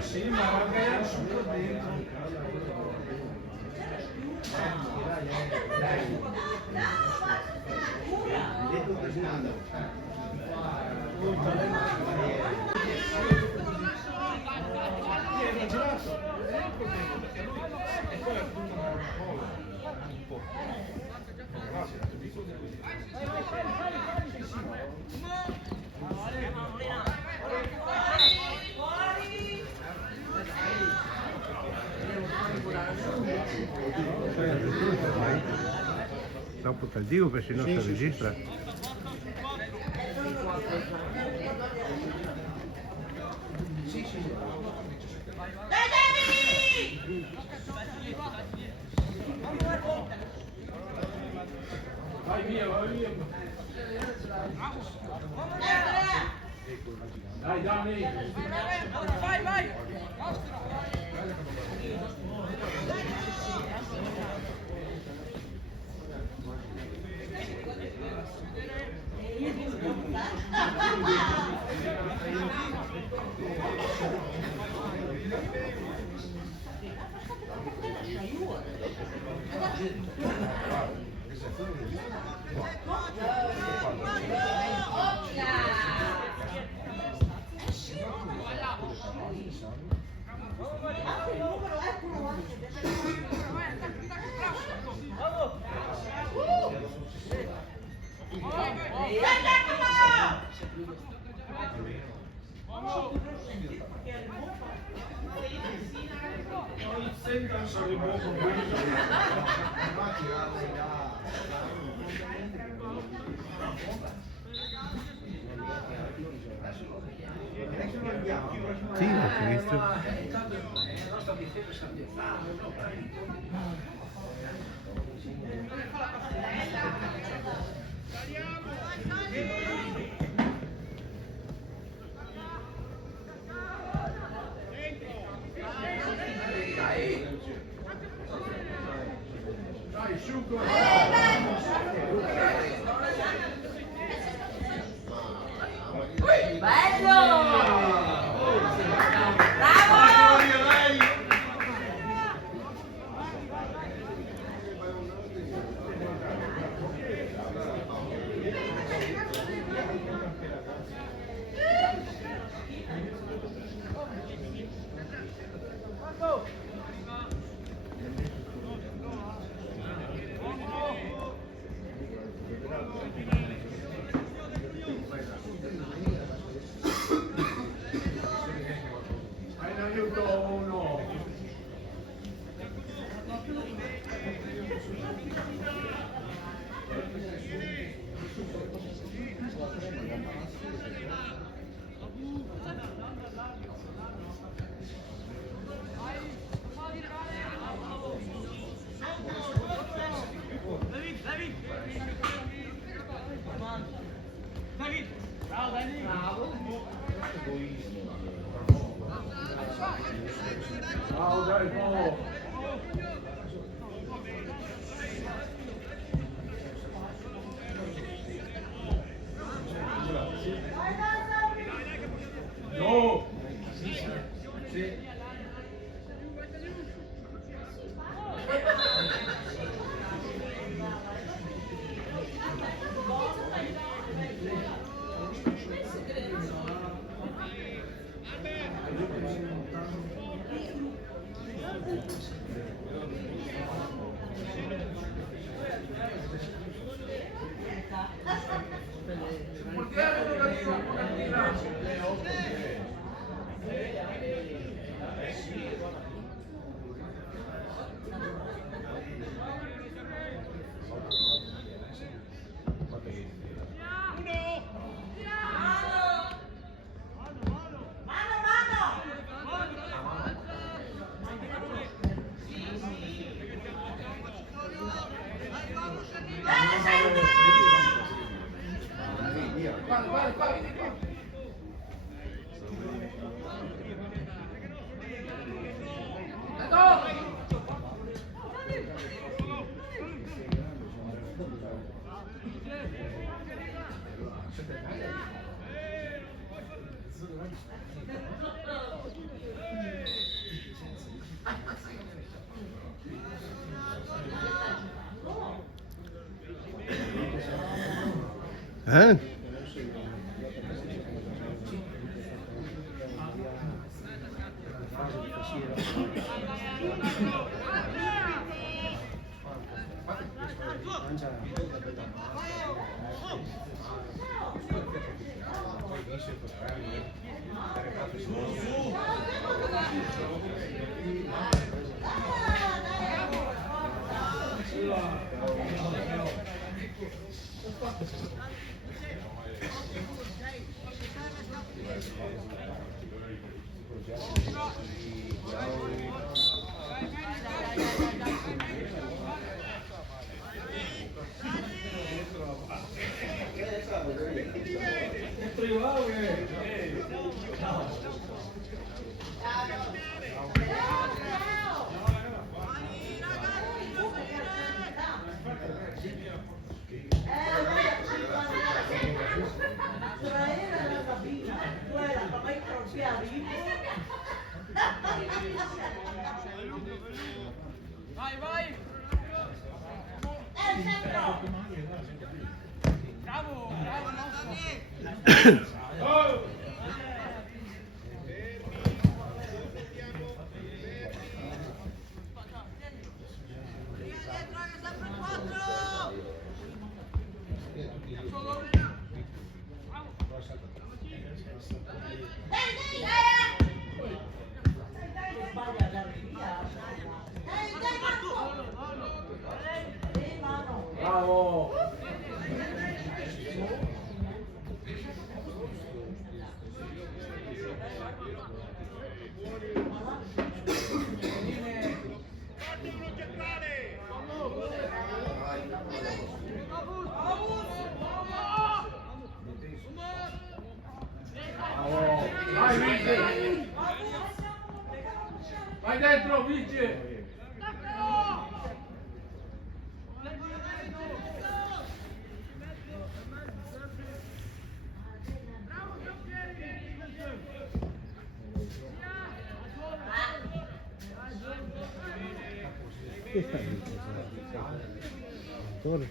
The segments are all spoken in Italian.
Sì, ma magari asciutto dentro. Dopo te dico che se no si registra. Vai via, vai via. Dai, Dani. Vai, vai. Sì, ho visto. Intanto la nostra difesa sta Dai, su con Ciao, dai, po'. No! Sì. Portiere, una Eh? Vai, vai! Bravo, bravo, Bravo! Vai Vici! Vai dentro Vici! Che stai Torri.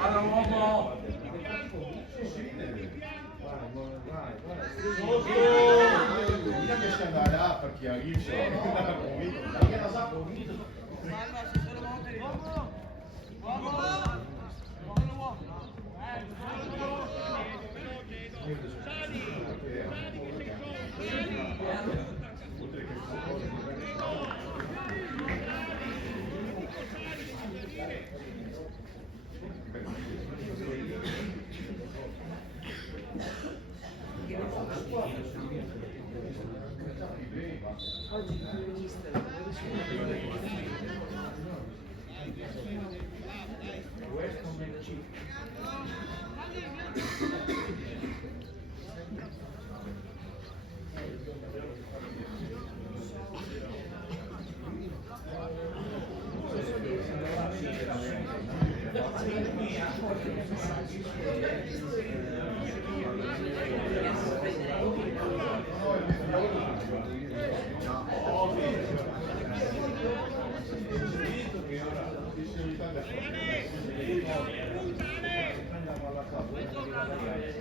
Alla uomo! Bisogna che sia andare là perché ha visto.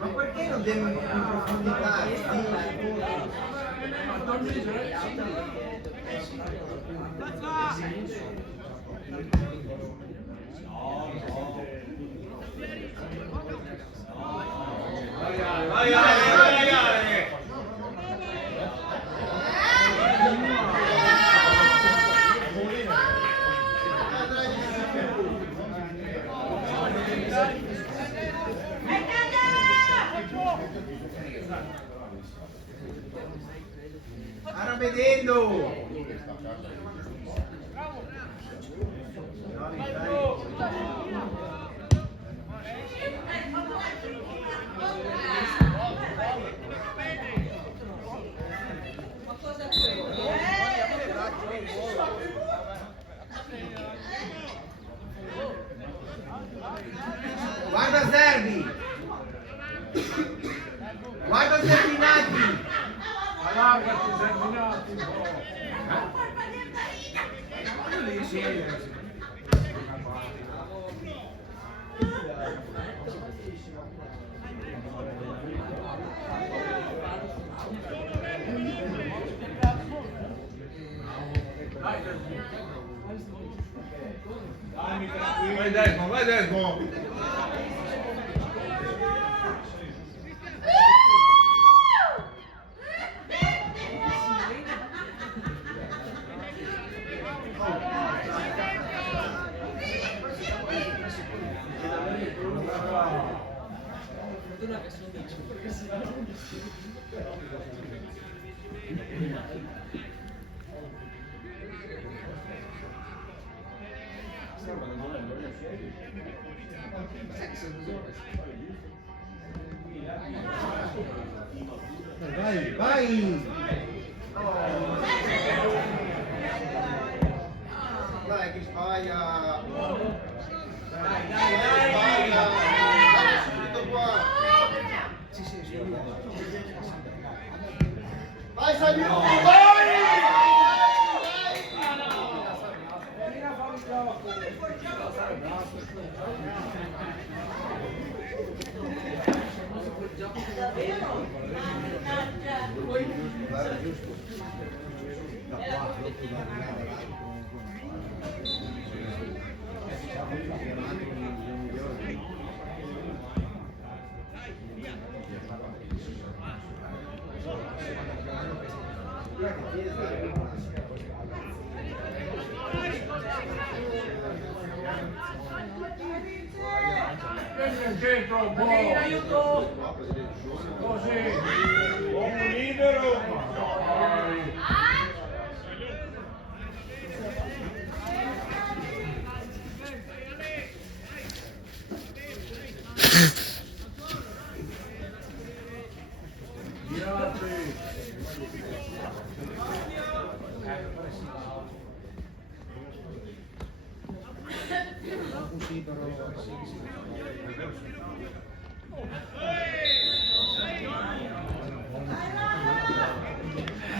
Ma perché non devi in profondità? Stanno vedendo! Guarda Servi! Guarda Servinati! Allargati, Servinati un po'. Lì sì. Vai Desmo! Vai, vai! Dai che sbaglia! Dai! Subito qua! Vai Sagliuto! Vai! Prendi dentro un po'. Aiuto. Così. Uomo libero.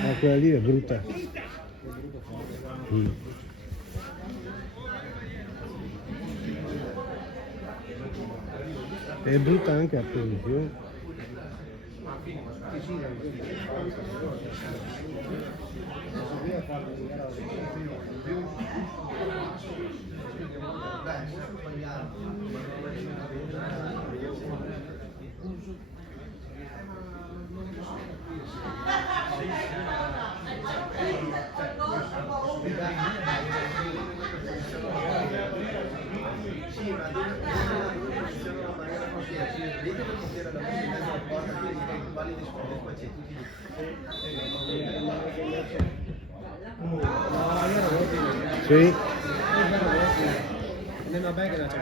Ma quella lì è brutta. È brutta anche a posizione. Sì. Nella bag da c'è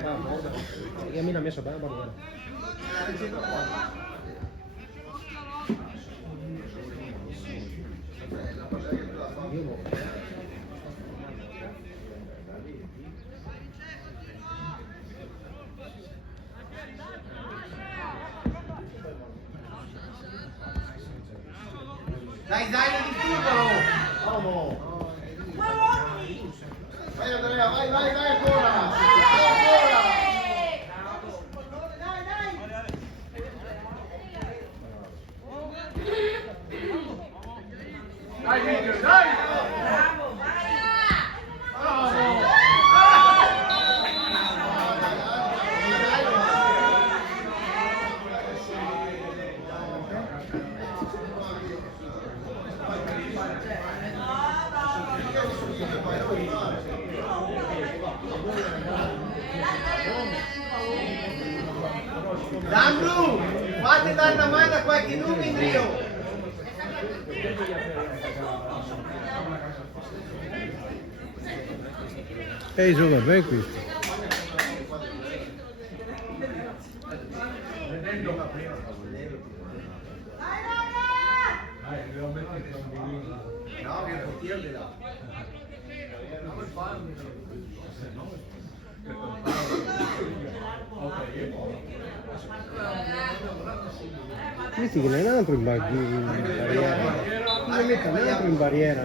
e a me l'ha messo bene, dai zaino di titolo! Vamos! Vai Andrea, vai ancora! Dambru, fate dare una mano a qualche numero. Gioca bene questo. No, che portiere di là. Metti che ne è un altro in barriera. Ne metta un altro in barriera.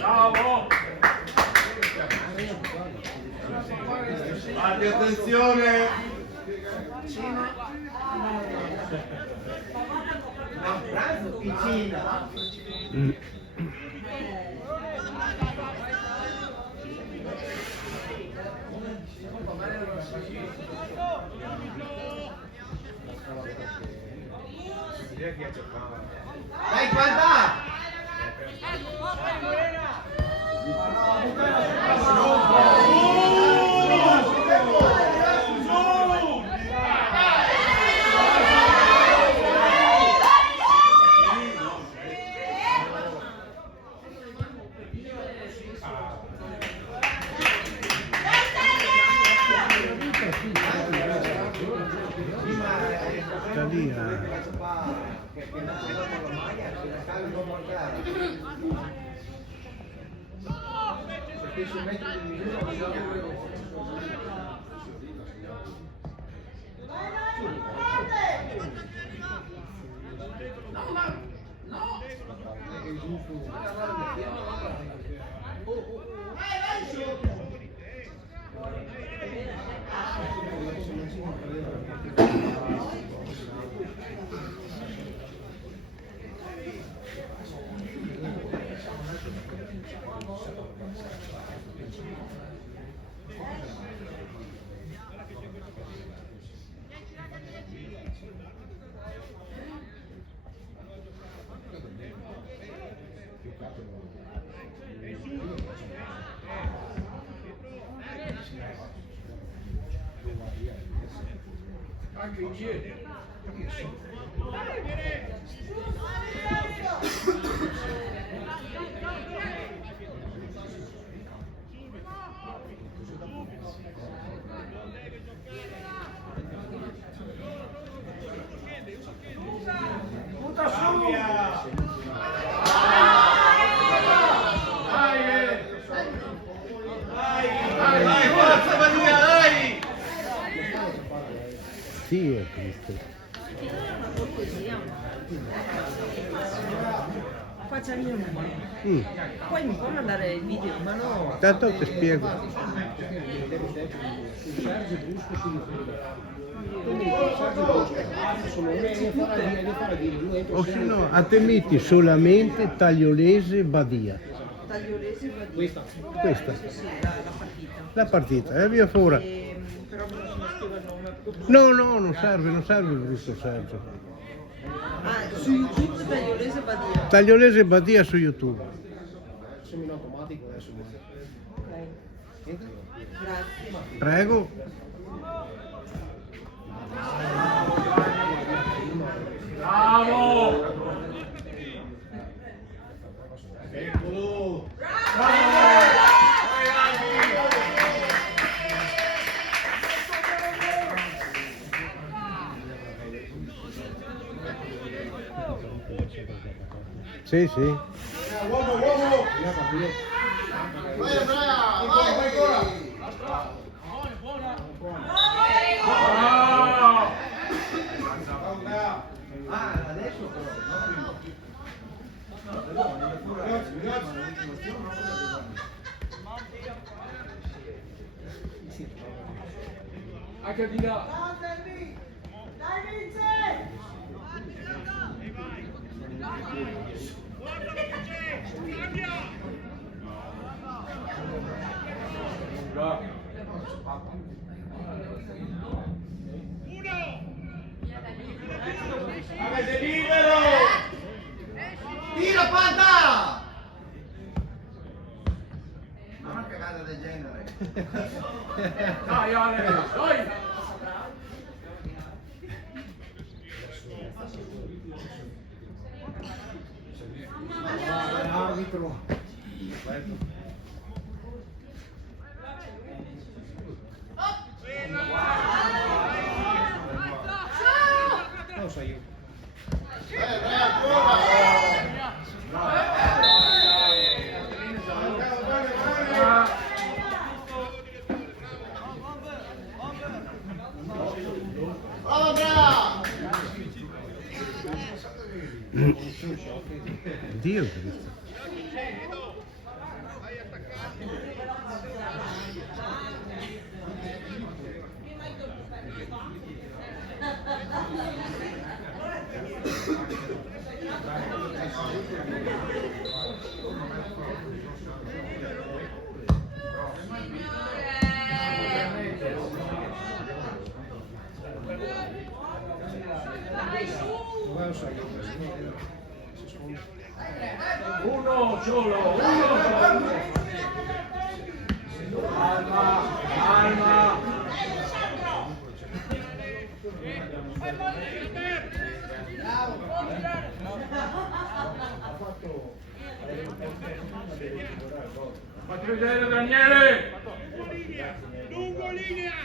Bravo! Attenzione! Un pranzo piccina. Dai, guarda! Anche ieri. Butta su! Vai, forza Maria, dai! Sì, è Cristo. Faccia il mio numero. Poi mi può mandare il video, ma no. Tanto ti spiego. O se no, a te metti solamente Tagliolese Badia. Tagliolese va di... Questa. Sì, la partita. La partita, via fuori. Però bisogna scrivere una... No, non serve il visto Sergio. Ah, su YouTube Tagliolese Badia. Tagliolese Badia su YouTube. Sono in automatico adesso. Ok. Grazie. Prego. Bravo! Eccolo! Sì, sì. Uomo! Vai Andrea! Vai ancora! Ah, adesso però, no Anche di là. Avete libero! Tira Panta! Ma una cagata del genere. Dai Ale, dai! Arbitro. Non lo so io. Vai ancora! Bravo, bravo! Dio Cristo. Uno solo, uno solo! Calma, calma! Fatti vedere Daniele! Lungo linea!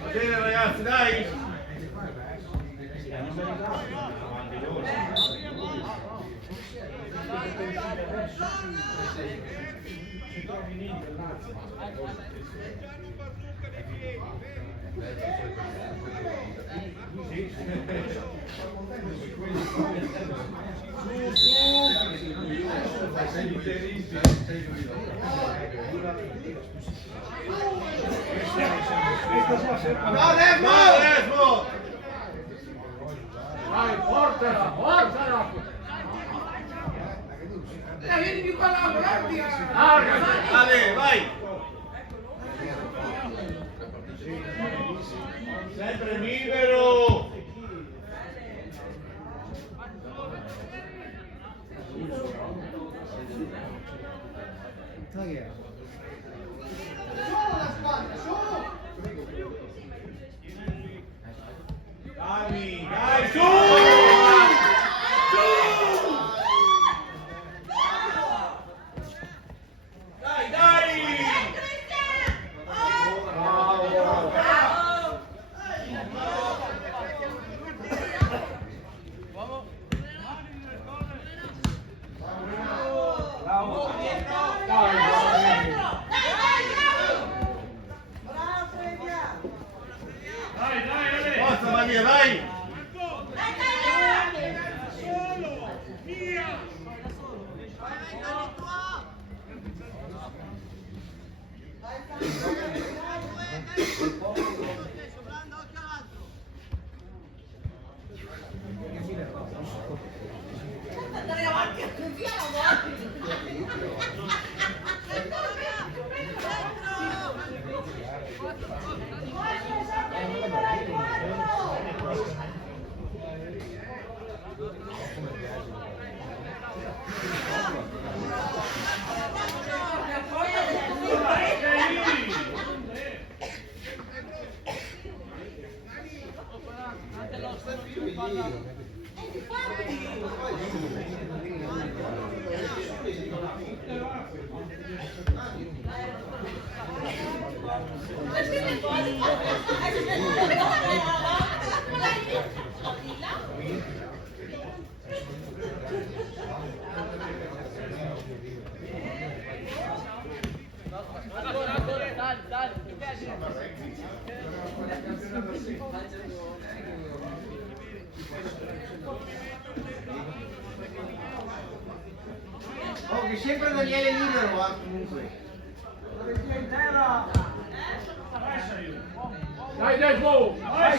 Va bene ragazzi, dai! No, Desmo! Vai, portala, portala! Vieni più qua là, guardi! Ale, vai! Sempre libero! Dai, dai, su! Dai, dai! Forza Maria, dai! Andare avanti a così avanti. Oh, che sempre Daniele libero, comunque. Lascia io. Dai, Desmo! Dai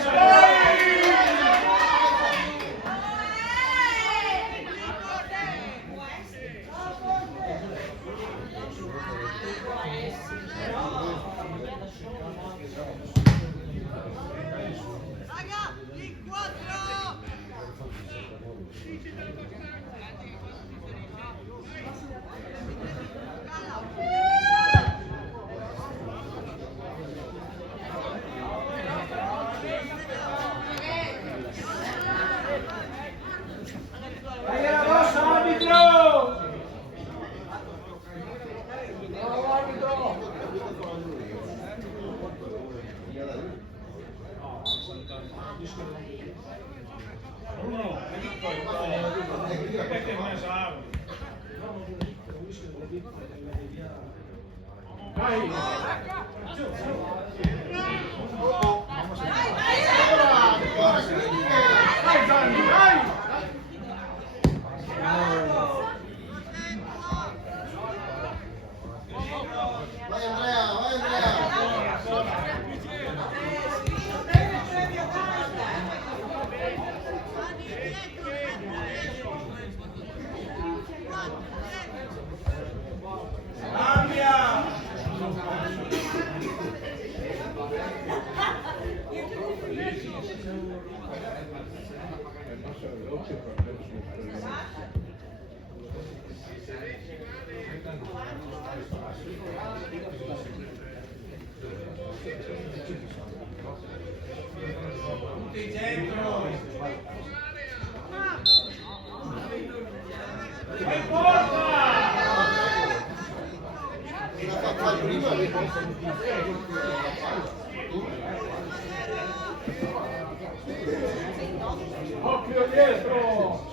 la vostra arbitro! Bravo arbitro! Bruno, perché non sa? Dai! Dai Gianni, dai! Vai Andrea, vai Andrea! Occhio dietro!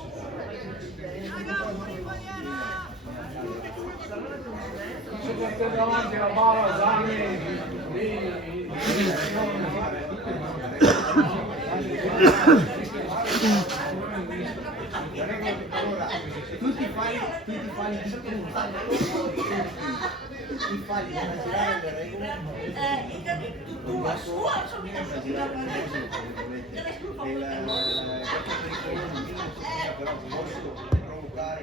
C'è davanti la palla, Gianni! Tutti i falli i falli da girare le regole tu a sua somiglia a però posso provocare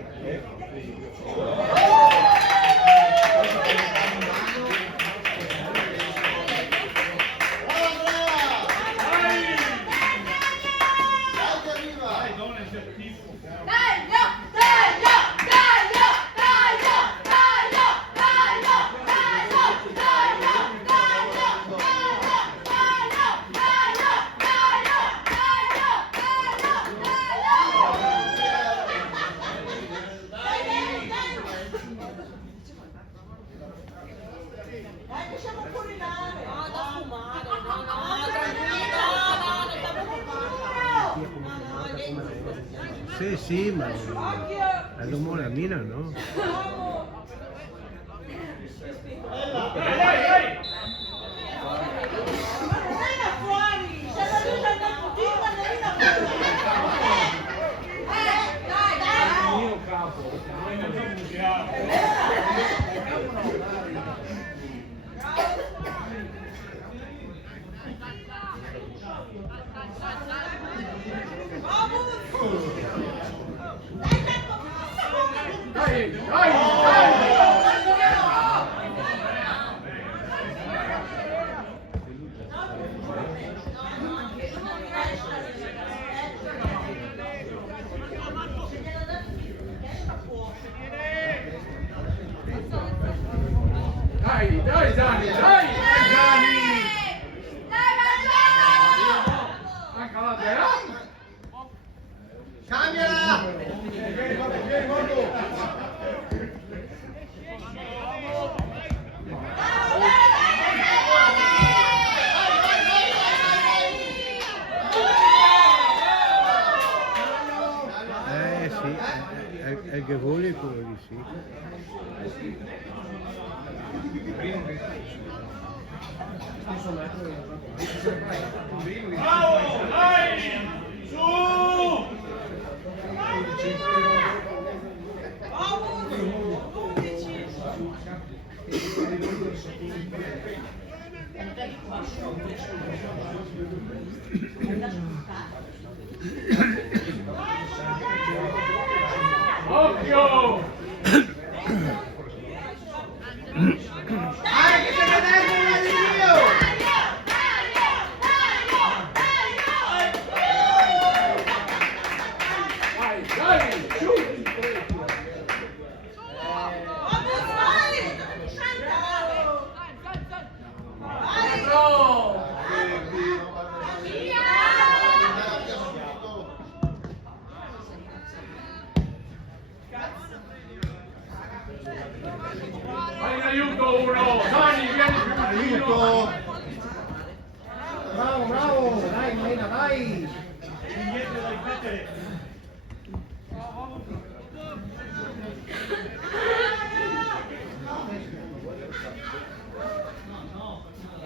Sì, sì, ma all'umore a Mina no? Mio capo, noi non ci musiamo. Dai, dai, dai! Dai, dai Gianni, dai! Dai Gianni! Manca la terra! cambiala Vieni, Gordo! Sì, è il Gavone quello lì, sì. Bravo, dai! Su! Occhio! Dai che c'è vedendo una di Dio! Dai, su! Vai in aiuto uno! Dani, vieni più Aiuto! Bravo, bravo! Dai, Marina, vai!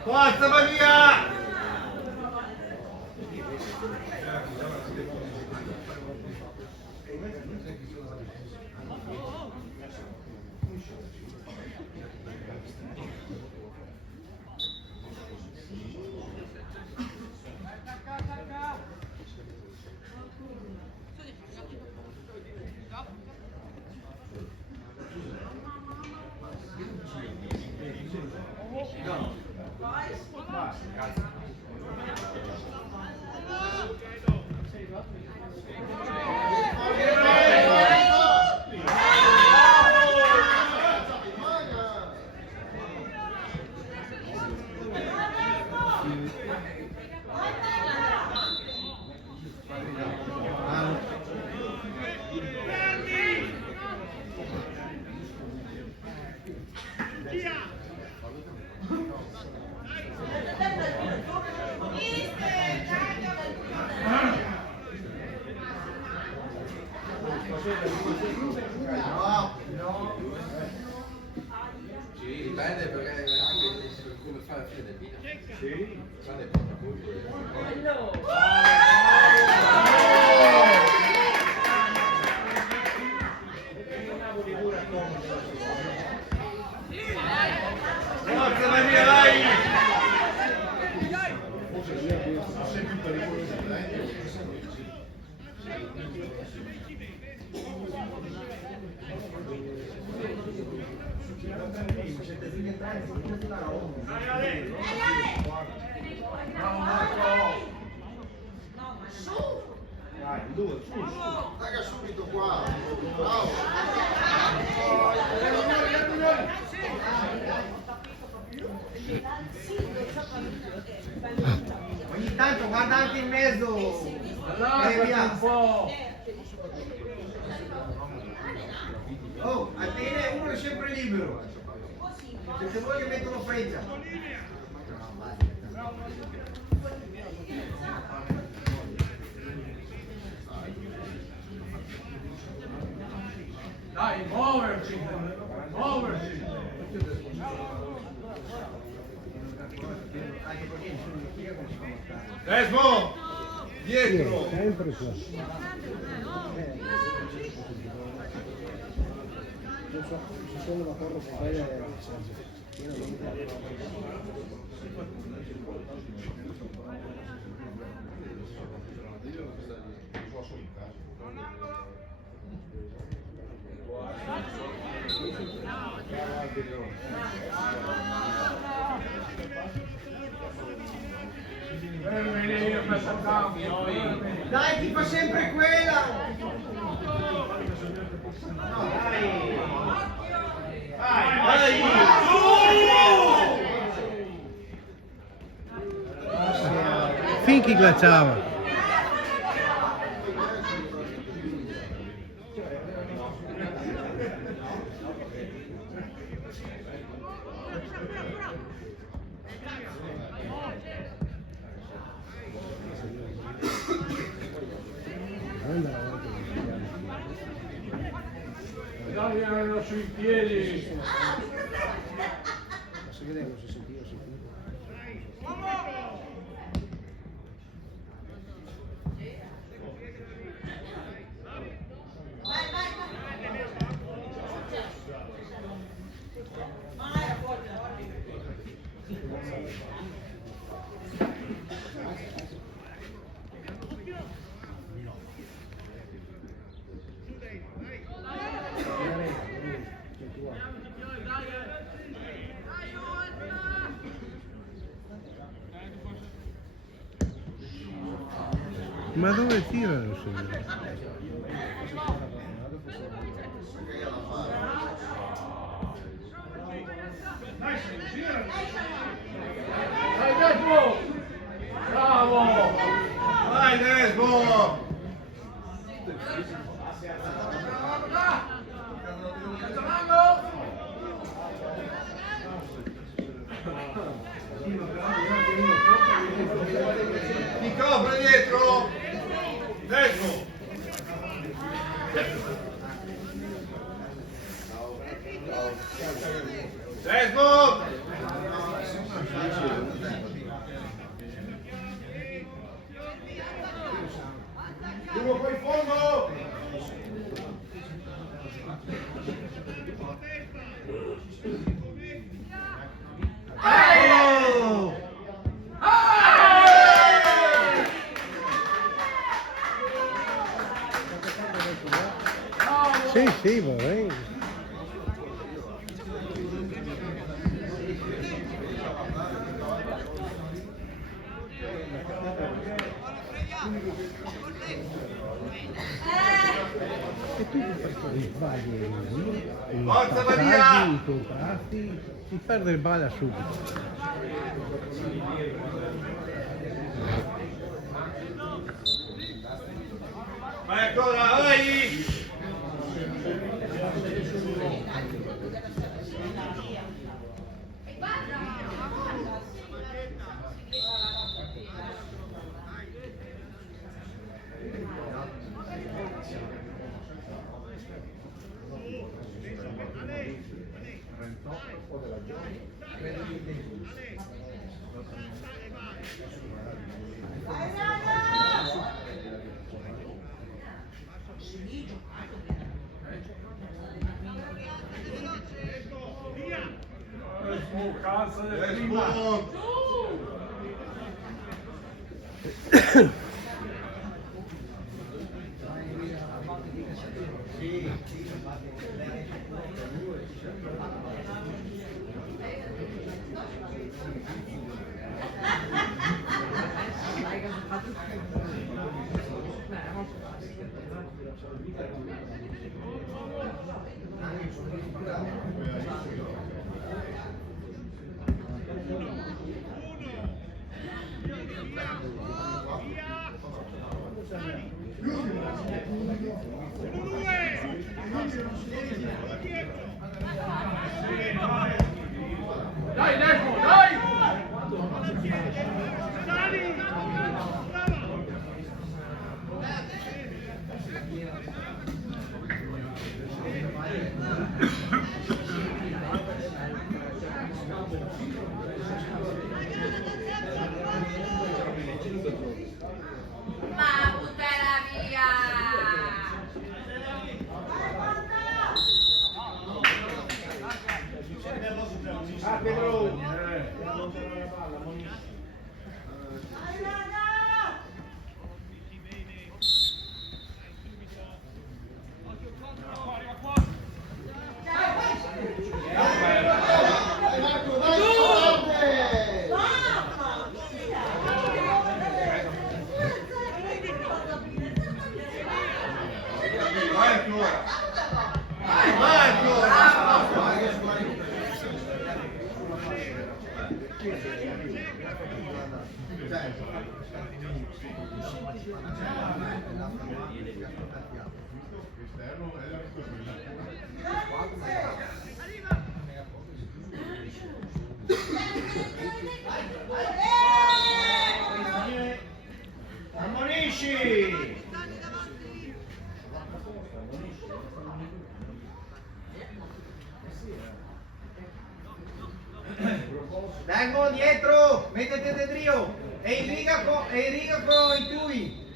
Forza Maria! Sì, dipende perché anche come fa la fine del vino. Sì. Fare proprio Forza Maria, vai! Raga, subito qua. Bravo. Ogni tanto guarda anche in mezzo! Via! un po'! Oh, a te uno è sempre libero! Perché voi che mettono freccia! Dai, muoverci! Muoverci! Desmo! Dietro! Sempre qua. Non so, ci sono d'accordo con quelle... Io non mi Dai, ti fa sempre quella! No, dai! Dai! Finchi glaciava. Dai, erano sui piedi! Posso vedere, non si sentiva, Ma dove tirano? Dai, Desmo! Bravo! Vai Desmo! Ti copre dietro! Desmo! Desmo! Lungo poi in fondo! Oh! Sì, vorrei. E tu perché sbagli in Forza, passaggi, Maria! in contrasti, si perde il palla subito. Vai ancora, vai! Casa del prima. Dai, Desmo, dai! Dai! Ma buttala via! Ah, Pedro! Vai ancora! Vai ancora! Ammonisci! Vengo dietro, mettete de trio e in riga con i tui.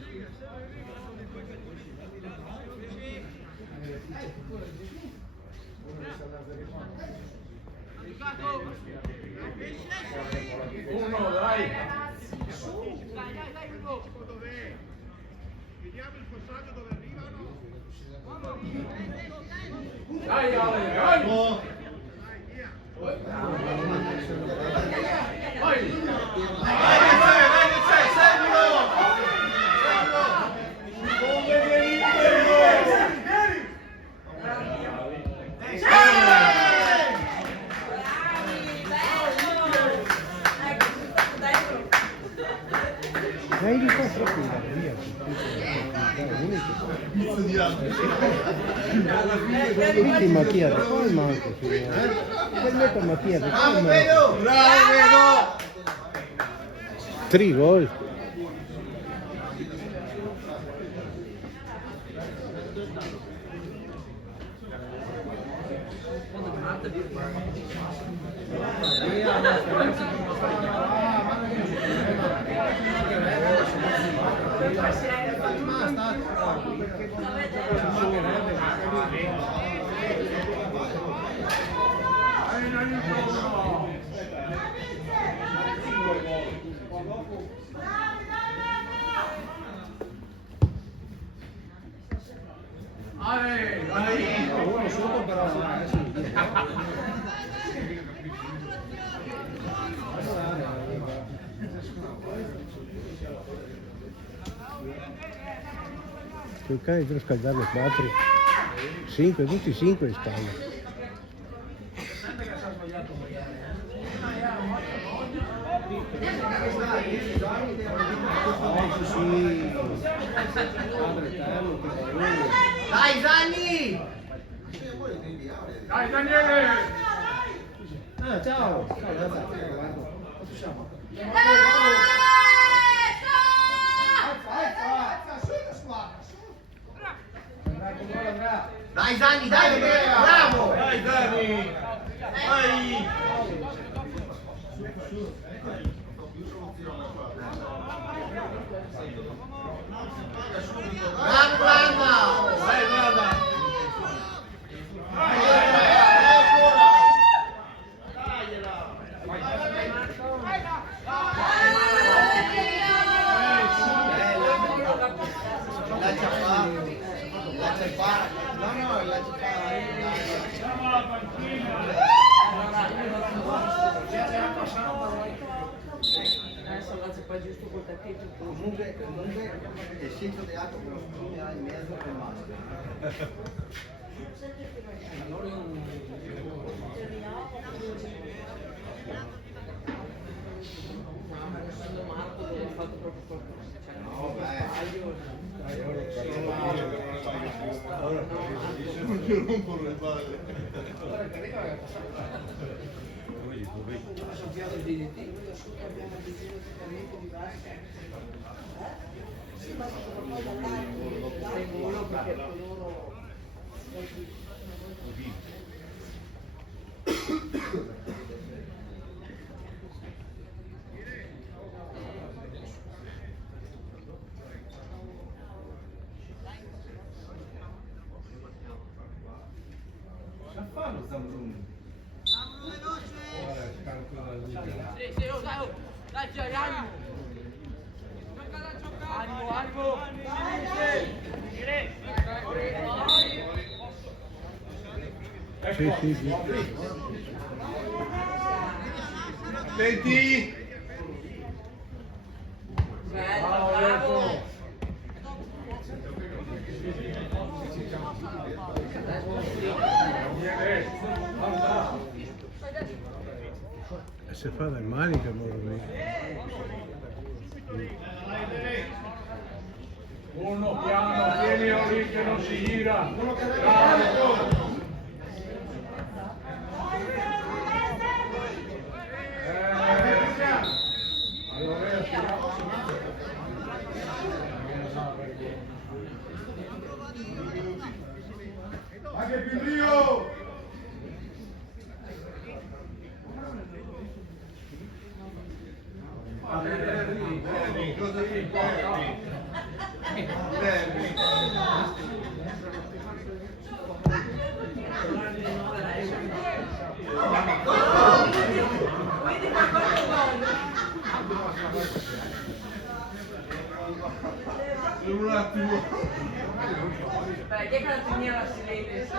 Uno, dai. Vediamo il passaggio dove arrivano. Dai, Ale, dai. Vai, via. Vai. Vai che c'è, seguilo! troppo andare via. Vedi Mattia, come manca? Permetto a Mattia, Bravo Pedro! Bravo! 3 gol. Uno sotto però, Cercare di scaldarne 4, 5, tutti 5 in spalla. Dai Zanni! Dai Daniele! Ah, ciao! Dai Zanni, dai! Bravo! Dai Dani! Vai! Bravo Blanda! Vai Blanda! Lascia fare. Lascia fare. No, lascia fare. Siamo alla panchina! Adesso la fa giusto col tappeto. Comunque è scelto di altro con lo studio in mezzo e basta. Sono Marco dove ho fatto proprio qualcosa. Cioè, No, Non ti rompono le palle. Cosa fa lo Zambruni? Sì, sì, sì. Senti! bravo! Se fa del male che muore. Uno piano, tienilo lì che non si gira! Bravo! Anche Pirrio! Derby, cosa ti derby? Derby. Per un attimo. Perché che la teniamo a silenzio?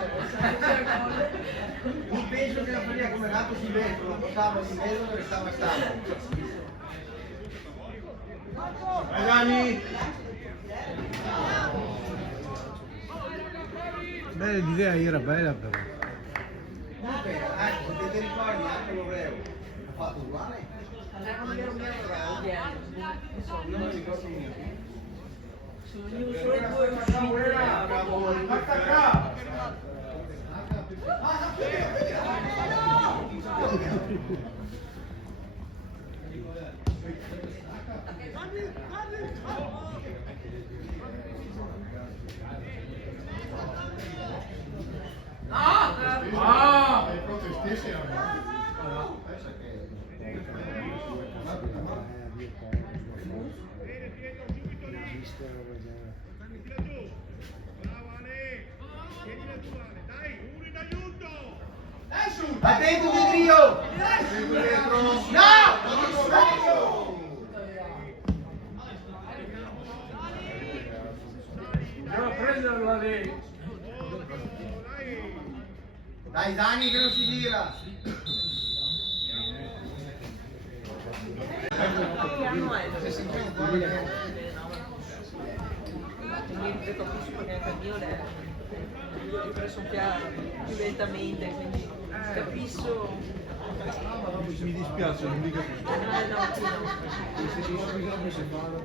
Mi penso che la famiglia come nato si vede, lo portavo in mezzo dove stava stato. Vai Dani! Beh, l'idea era bella però. Comunque, se ti ricordi anche l'Oreo ha fatto uguale? Non mi ricordo niente. Non mi ricordo niente. Sono solo 2 uscite a favore. Le proprie stesse erano. Attento Pedrio! No! Devo prenderla lì. Dai Dani che non si gira! Che anno è? Mi capisco perché anche il mio l'ho preso più lentamente, quindi capisco. Mi dispiace, non mi capisco. No, no.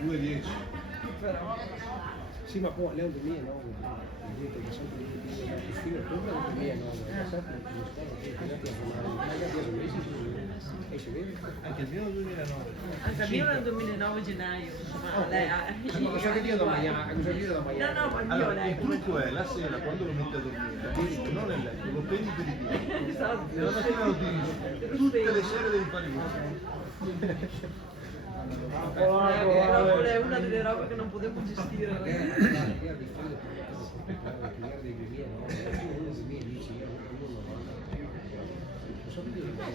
2-10. Sì, ma poi Leo 2009, vedete che sempre il fine ottobre del 2009, sempre Anche il mio 2009. Anche il mio era il 2009 gennaio, insomma, lei ha... cosa che io da Miami? No, no, ma il mio Allora, lei... il trucco è la sera quando lo metti a dormire, non nel letto, lo prendi per i piedi. Esatto. E la mattina lo tiri. Tutte le sere devi fare questo. Però è una delle robe che non potevo gestire.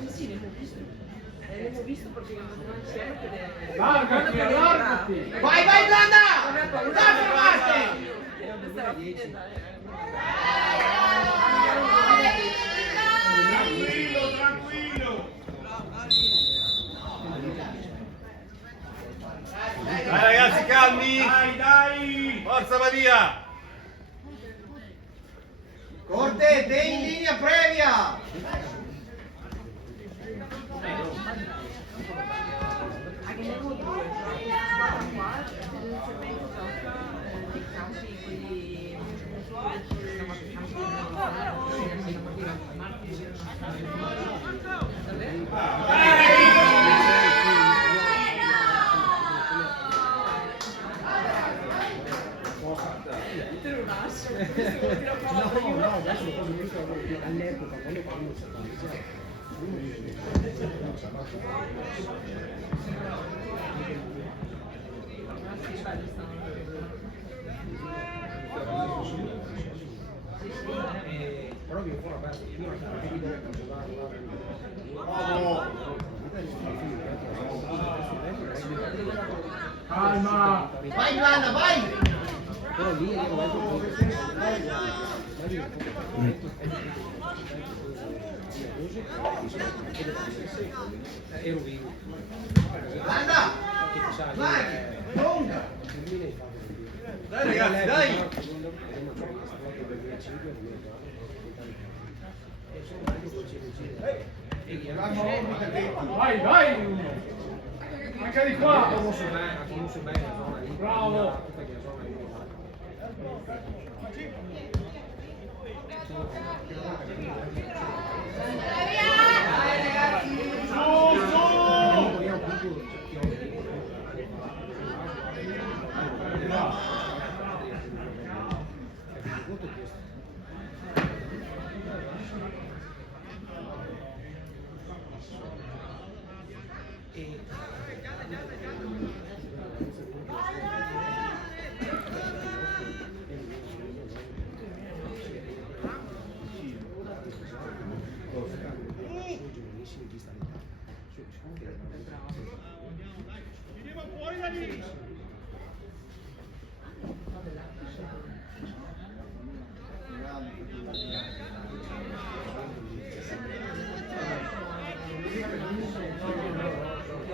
Sì, l'abbiamo visto perché andavamo insieme per... Allargati, allargati. Vai, vai Blanda! Dai, fermate! Tranquillo, tranquillo. Dai ragazzi, calmi! Dai, dai. Forza Maria! Corte, te in linea previa! No, adesso lo faccio più all'epoca, quando parlo però viene fuori aperto, io non so dove Calma. Vai Blanda, vai! però lì ero vivo. Blanda! Vai! Lunga! Dai ragazzi, dai! Vai, vai. Anche di qua. Bravo.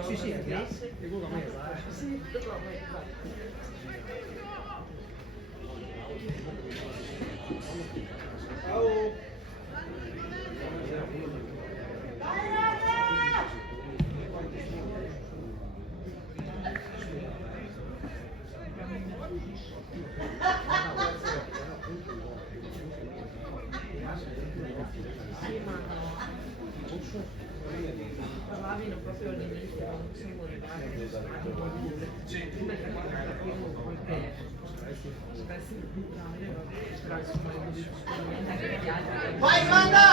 Sì, sì, è chiaro. immagino proprio all'inizio quando siamo arrivati come per capire qualche spezzo culturale, però insomma sicuramente anche gli altri. Vai Wanda!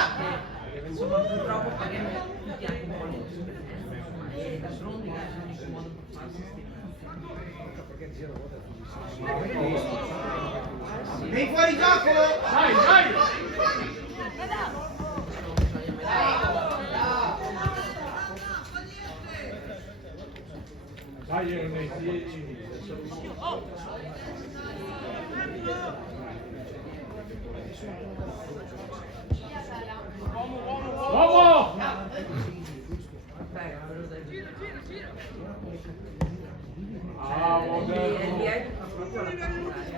Insomma purtroppo paghiamo tutti anche un po' l'inesperienza, insomma, e d'altronde è l'unico modo per farsi Vieni fuori gioco! Dai, dai! Dai, erano nei 10. Uomo! Ah, vabbè. E lì educa proprio la capitale.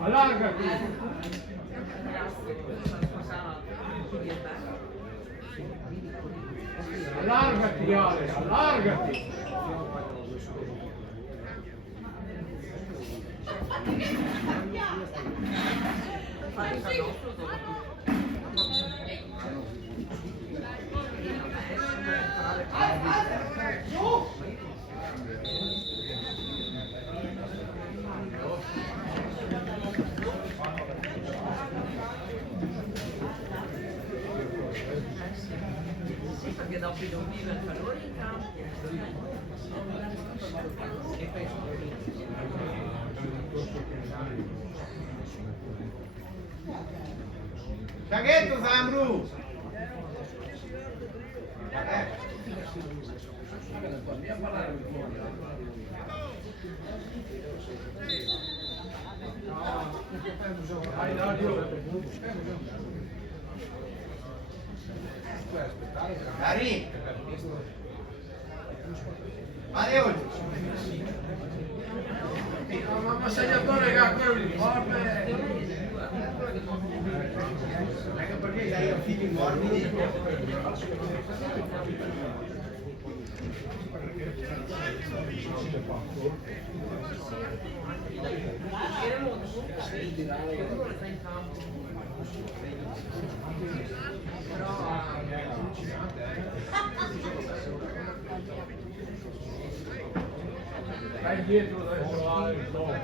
Allargati! Allargati, Ale, allargati! Sì, perché dopo non vive il calore in campo. Caghetto Zambru! Dai, Dario! Dari! Mario! Ma segnatore che ha quello l'uniforme! Anche perché dai figli morbidi. Vai dietro dai trovare il gol.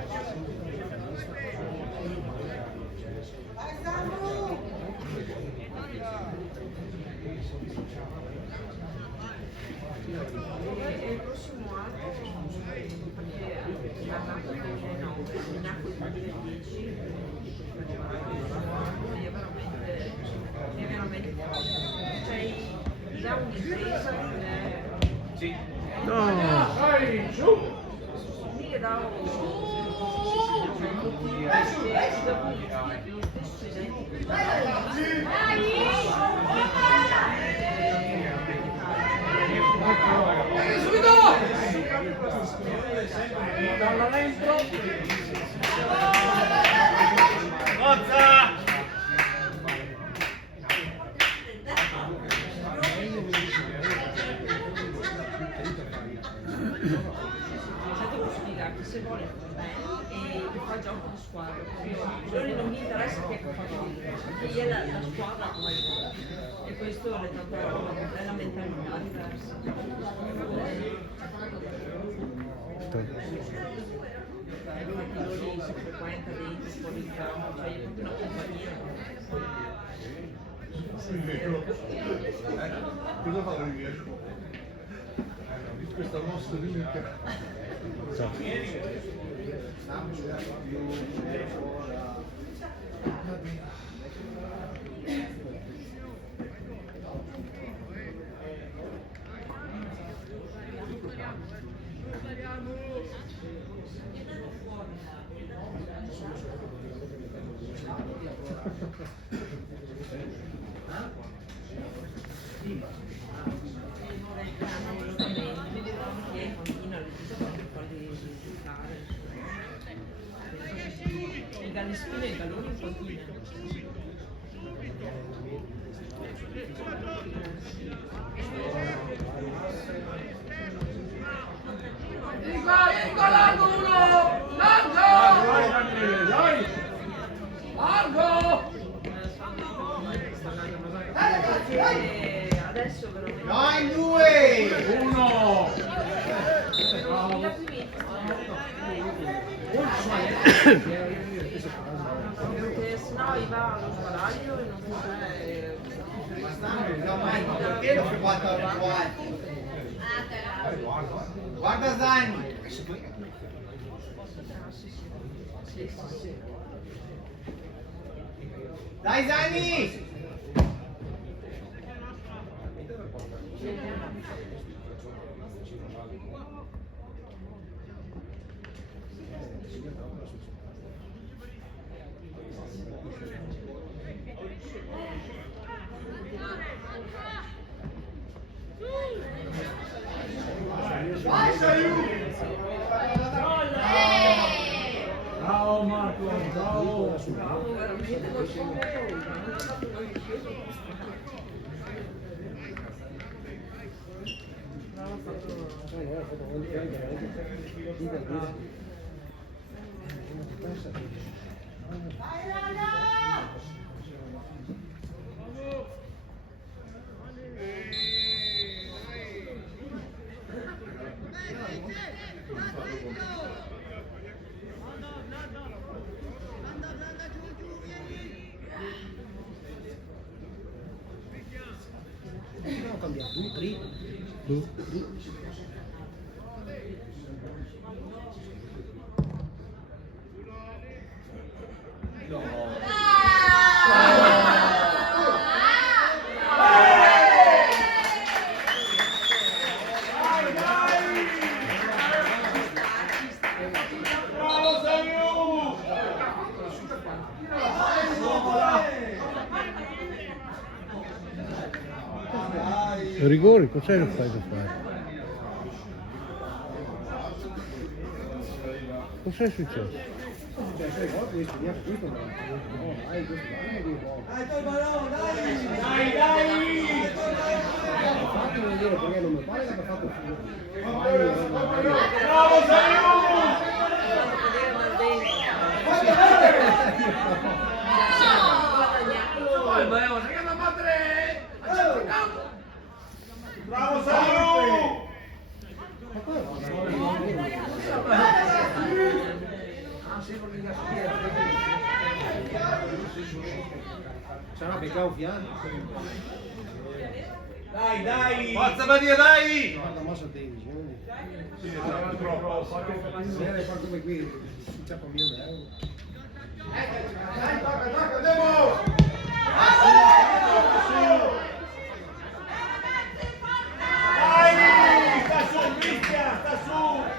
E il prossimo anno, perché l'anno 2009, nacque il 2010, è veramente, cioè, gli dà un'impresa che è... Dai, giù! Mi dà un... cioè, motivo che ci dà lo stesso esempio. Dalla dentro! Forza! Che se vuole e fa gioco di squadra, non mi interessa chi è che fa gol, perché è la squadra che va in gol e questo è la mentalità diversa. Quello lì si frequenta dentro, fuori il campo, cioè è proprio una compagnia. Cosa fa lui? Questa mossa di mica. Le spine e i galloni continuano. Vieni qua, largo uno! Largo! Largo! perché adesso veramente... No, in 2! 1. La più vinta. Perché sennò va allo sbaraglio e non può No, ma perché l'ho fatto qua? Guarda Zanni! Dai Zanni! Bravo Marco, bravo. bravo veramente col suo Rigore, cos'è che fai da fare? Cos'è successo? Bravo Saiu! Bravo Saiu! Sarà che un fianco? Dai, dai! Forza Maria, dai! Guarda, mossa tecnica. Sì, sarà troppo. Se era qua come qui, si ciappa mio bello. Dai, tocca, andiamo! Dai! Sta su, Cristian, sta su!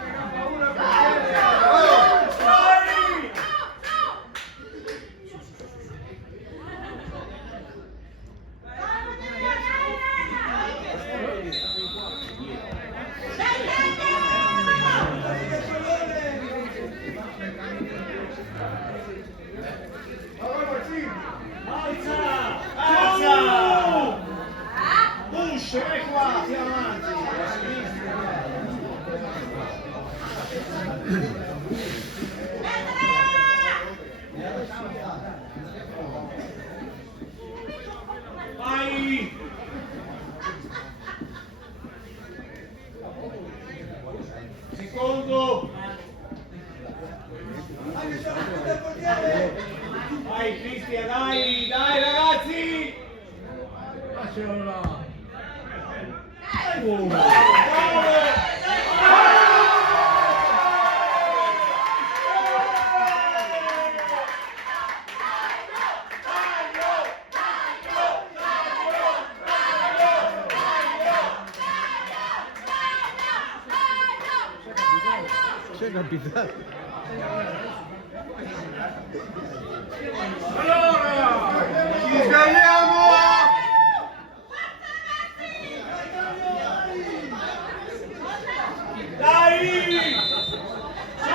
Vai qua, più avanti! Vai! Secondo! Vai Cristian, dai, dai ragazzi! Lascialo là! C'è capitato. Allora! Ci sbagliamo! Dai! Su,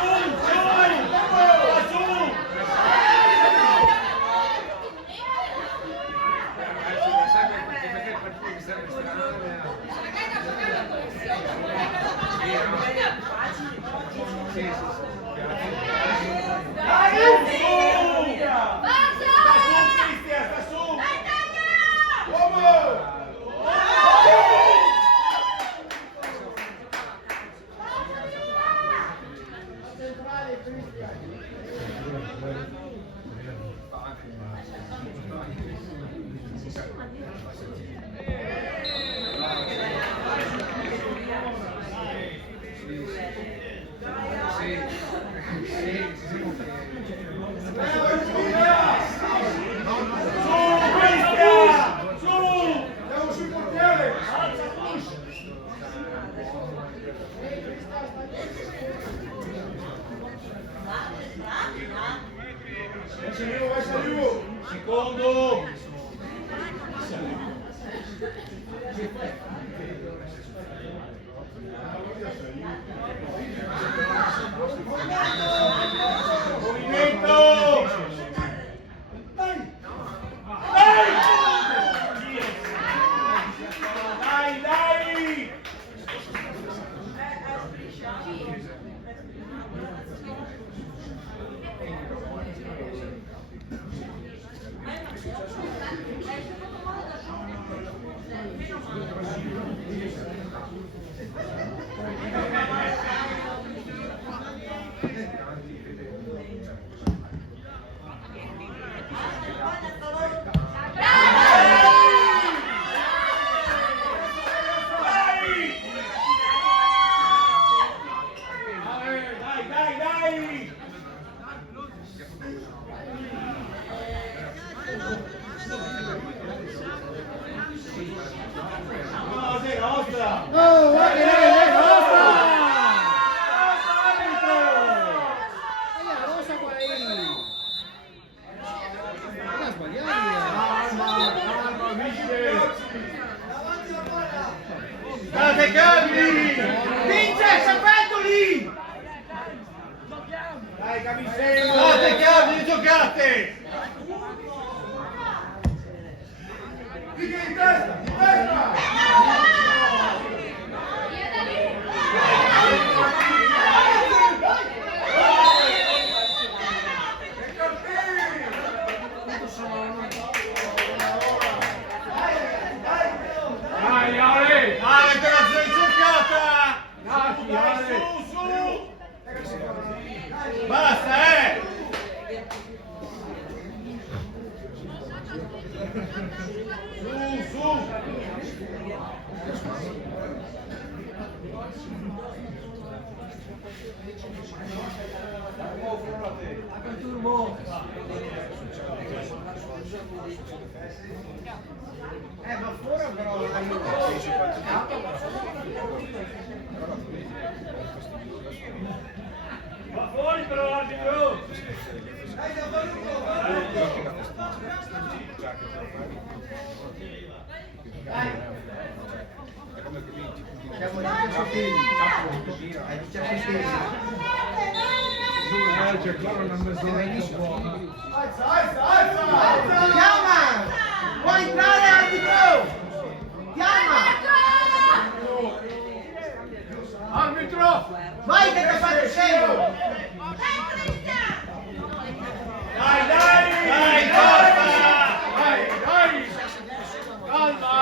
su! Secondo! Movimento! Dai, dai! Oh, guarda che rosa! La rosa qua lì! Non sbagliare! State calmi! Vince, sapendo lì! Dai, Camiscello! State calmi, giocate! Di testa! Di testa! Dai, Ale! Ale, te la sei giocata! Dai, Su, su! Basta, Su, su! Ma fuori però Va fuori però l'arbitro! siamo ai 17esimi. Ai 17esimi. C'è ancora una mezz'oretta buona. Chiama! Puoi entrare arbitro! Chiama! Arbitro! Vai che ti fate scemo! Dai, dai! Dai, calma! Dai, dai! Calma!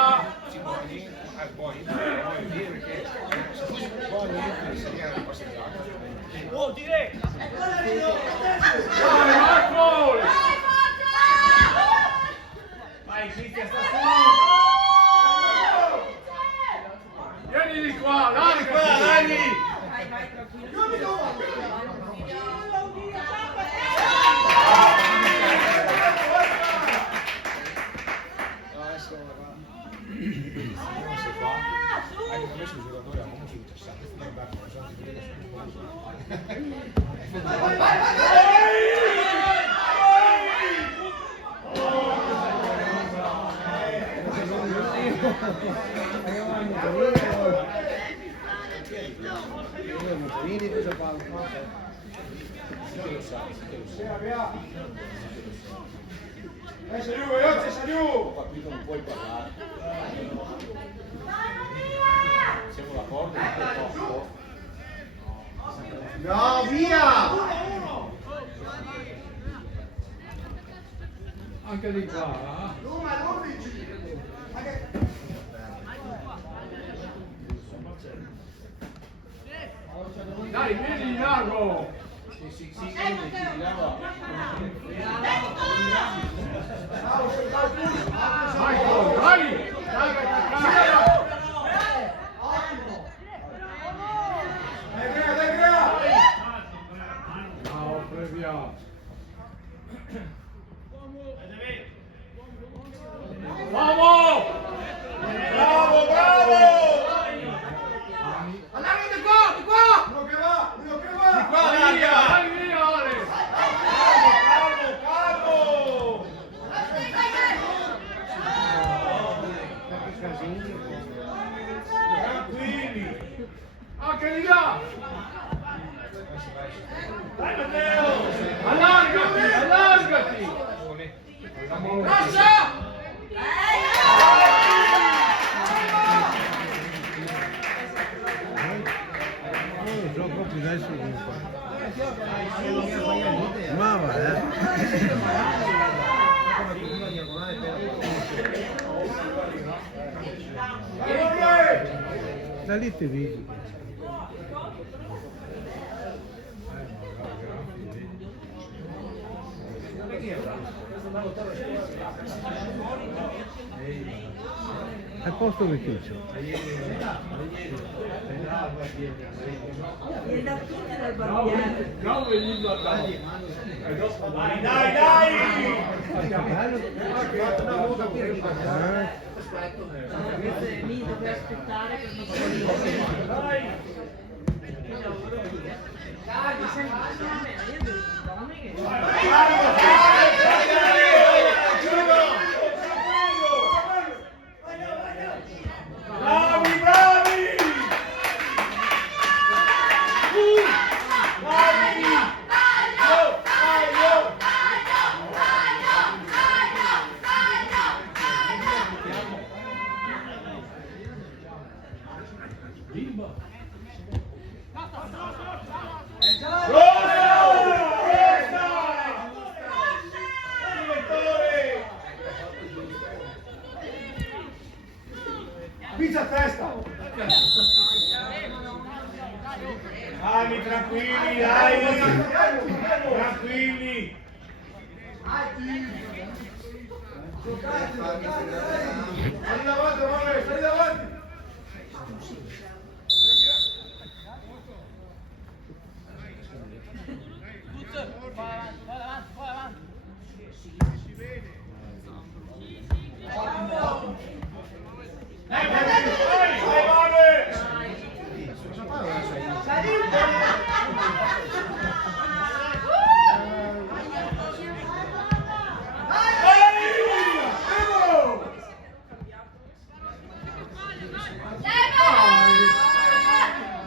Oh, direi! Dai, Marco! Vai, Cristian, sta su! Vieni di qua, dai, qua, dai! Vai, vai, tranquillo. Non puoi parlare. Siamo d'accordo? No, via! Anche di qua. Mago! Michael, vai! Ciao, Previa! Bravo! Bravo, bravo! Allarga di qua! Uno che va! Uno che va! Di qua, raga! Vai via, Ale! Calmo! Tranquilli! Anche di là! Dai Matteo! Allargati! Allargati! Lascia! Gioco proprio adesso comunque. Ma va, Da lì ti vedi. Al posto che chiuso. Viene da tutti dal barbiere. Non venire a dai! Dai, dai, dai! Mi doveva aspettare per non morire. Dai! Dai, mi sembra che io devo dammi che... Bravi, bravi! Pizza a testa! Dai, tranquilli, dai! Tranquilli! Sali davanti, Emanuele, sali davanti!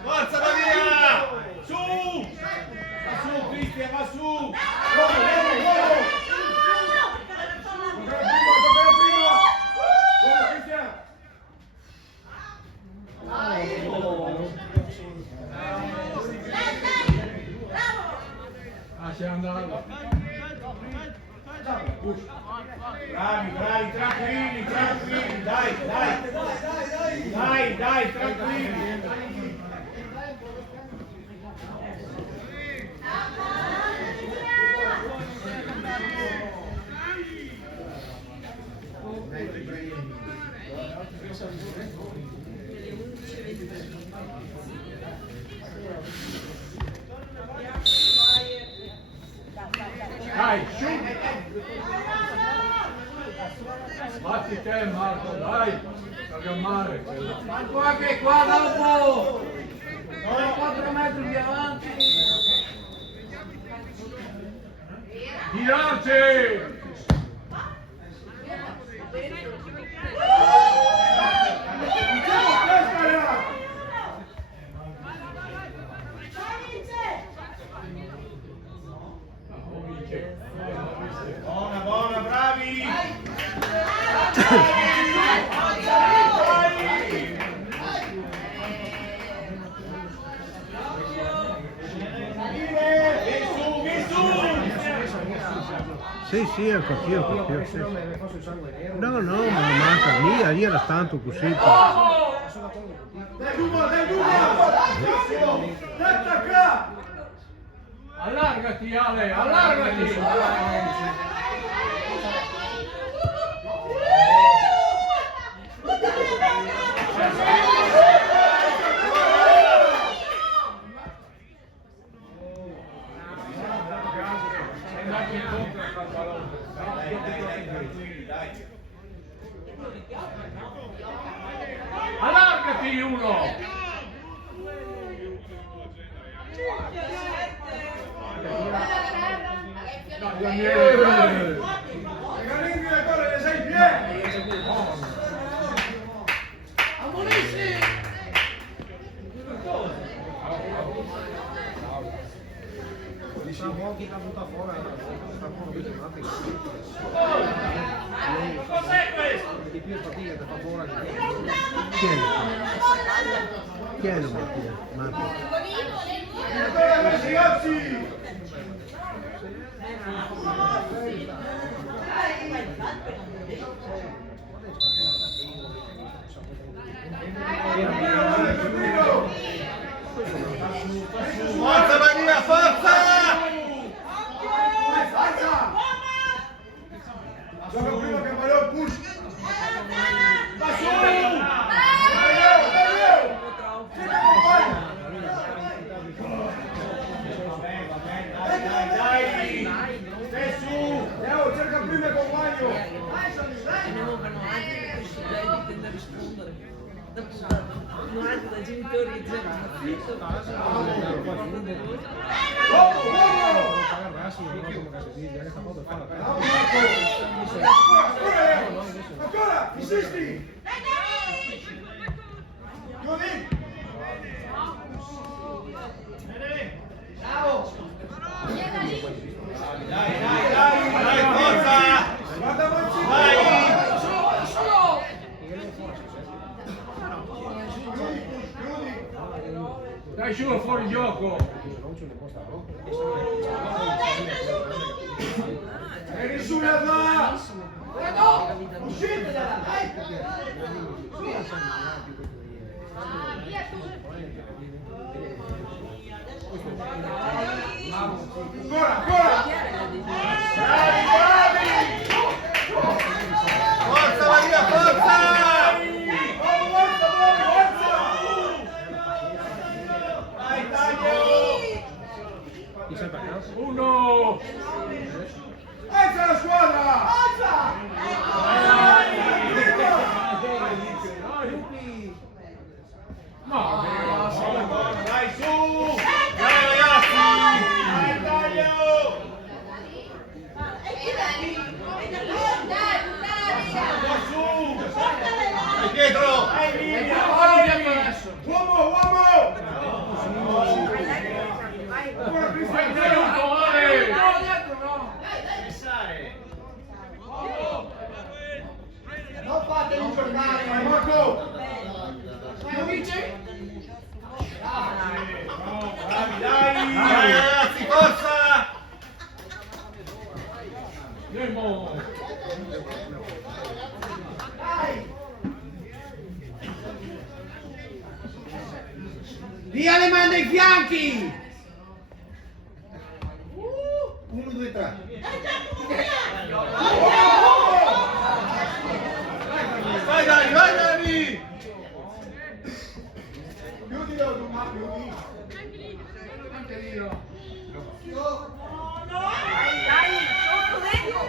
Forza Davia! Su! Va su Cristian, va su! Corro, corro, corro! Toccare prima! Corro Cristian! Lascia andare! Bravi, bravi, tranquilli, tranquilli, dai, dai! Dai, dai, tranquilli! Dai, su! Batti te Marco, dai! A gammare quella! Marco anche qua dopo! 4 metri più avanti! Tirarci! Buona, buona, bravi! Sì, ho capito, sì. No, ma manca mia, io era tanto così. Dai Duma! Dai attacca! Allargati Ale, allargati! Allargati uno! Cos'è questo? Chi è Marco? Forza Maria, forza! Gioca prima che Mario push! Va su! Dai! Stai su! Leo, cerca prima il compagno! E ne muovono altri che possibilità di tendere a rispondere. Non anche da genitori che zero affitto. Ancora! Insisti! Chiudi! Ciao! Dai, forza! Guarda Mancini! Vai! Dai giù, fuori gioco! E nessuna là! Uscite da là, dai! Ancora, ancora! Bravi, bravi! Forza Maria, forza! Forza, forza! Dai, taglio! Uno! Alza la squadra! Alza! No! Dai, su! Dai, ragazzi! Dai, taglio! Va su! Dai, dietro! Dai, Livia! Uomo, uomo! Ancora Cristiano! Non fateli giocare! Vai, Marco! Bravi, dai! Dai, ragazzi, forza! Nemo! Via le mani ai fianchi! 1, 2, 3. Vai, Dani, vai, Dani! Chiudilo, tu, ma chiudi! Dai, sotto dentro!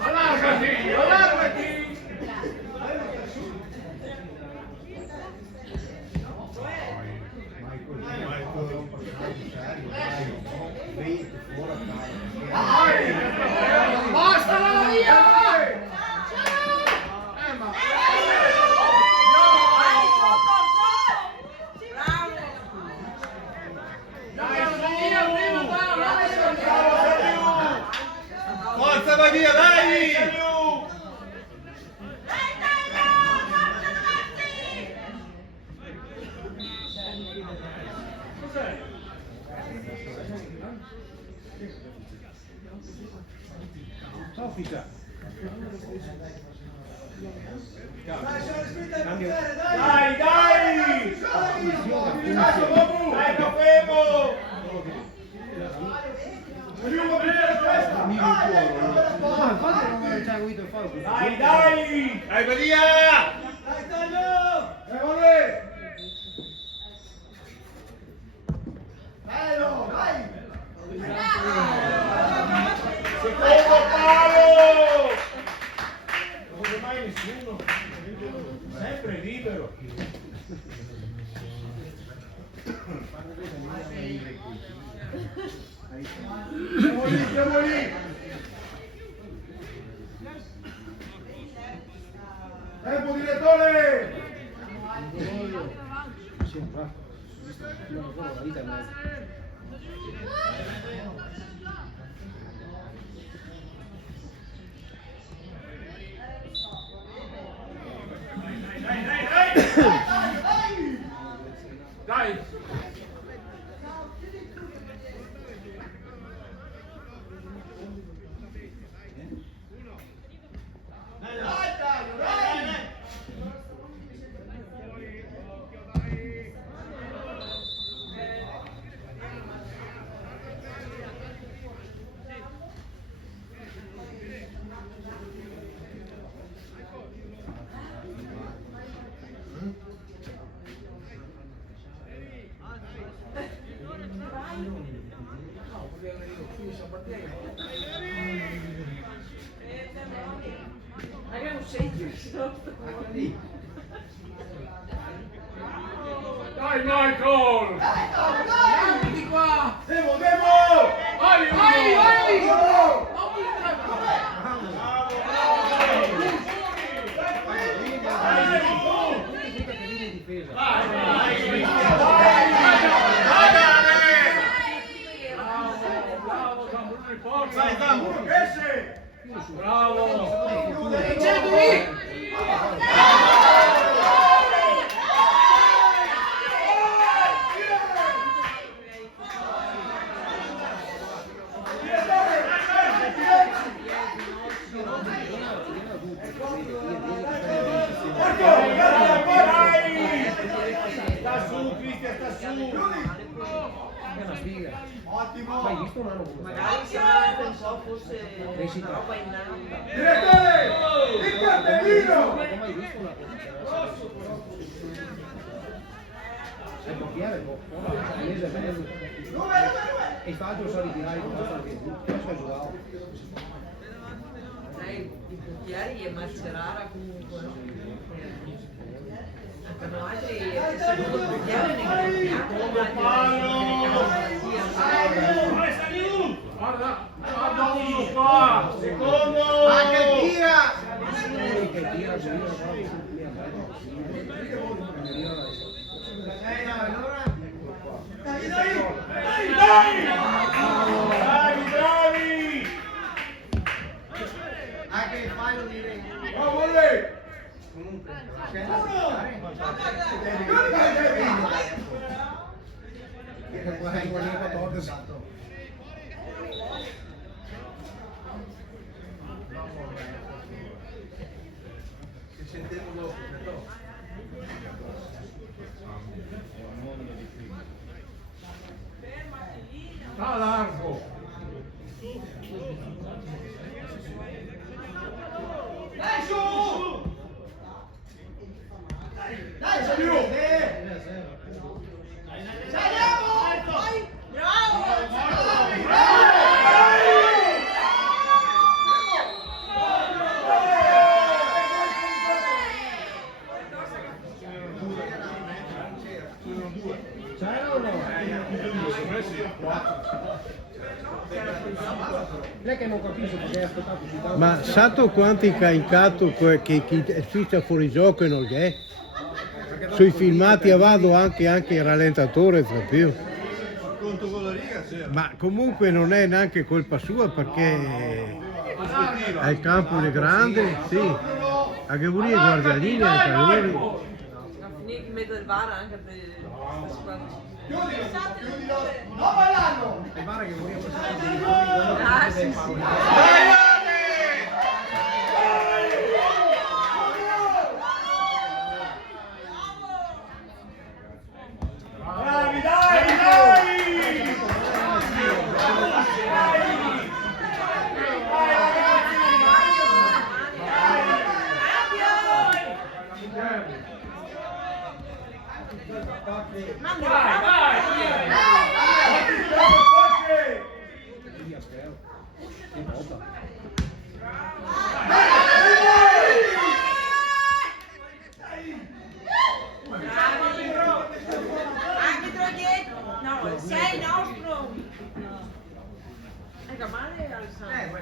Allargati! Allargati! Basta la via! Forza, vai via, dai! Soffica. Dai, dai! Dai, Cafemo! Dai, dai! Dai, Badia! Dai, taglio! Bello, dai! Secondo palo! Non c'è mai nessuno. Sempre libero. Siamo lì, siamo lì! Tempo direttore! Dai! Abbiamo scelto. Dai Michael! Vieni qua! Devo, devo! Vai, vai, vai! Dai, Zambuno, esce! Bravo! Sta su, Cristian, sta su! È una sfiga. Ottimo! Mai visto un anno come Magari se un po' fosse una roba in nata. Direttore! Il cartellino! Non ho mai visto una cosa. È bocchiere, un mese e mezzo. E infatti lo so ritirare con questo che questo è giurato. Sai, i portieri e Mascherara comunque. Anche noi altri, il secondo portiere ne capiamo. Vai, sali giù! Guarda, guarda uno qua! Secondo! Anche tira! Che tira, gira, Allora? Dai, dai! Dai! Bravi, bravi! Anche il fallo direi. Bravo lei! Comunque. Sta largo! Dai, su! Dai, Sabino! Saliamo! c'era o no? Lei che non capisce perché hai aspettato così tanto. Ma sato quanti caricato che chi è fissa fuori gioco e non è? Sui filmati a vado anche il rallentatore tra più. Ma comunque non è neanche colpa sua perché al campo è grande, sì. Anche lui guarda linea, anche lui. Non finire di mettere il VAR anche per queste squadre. Chiudilo! No, ballando! E guarda che volevo Ah, sì, sì. Dai,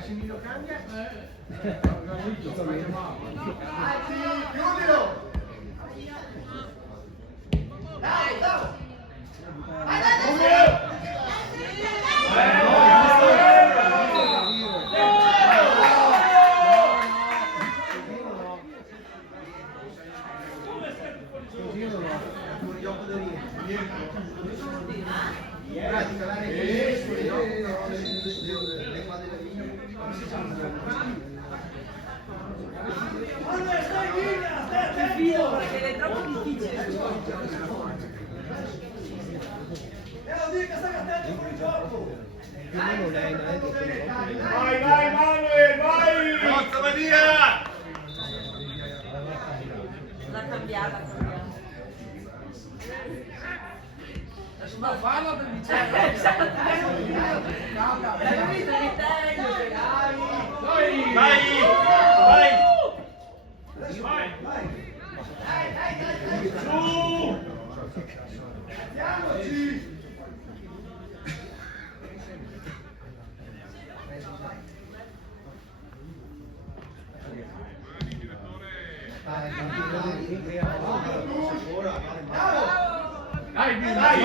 Massimino cambia. Chiudilo! Dai, dai! Perché è troppo difficile. Vai, vai, Manuel, vai! Forza Maria! L'ha cambiata. Ma fallo per vicino. Esatto. Vai! Vai! Su! Dai, Dai, dai,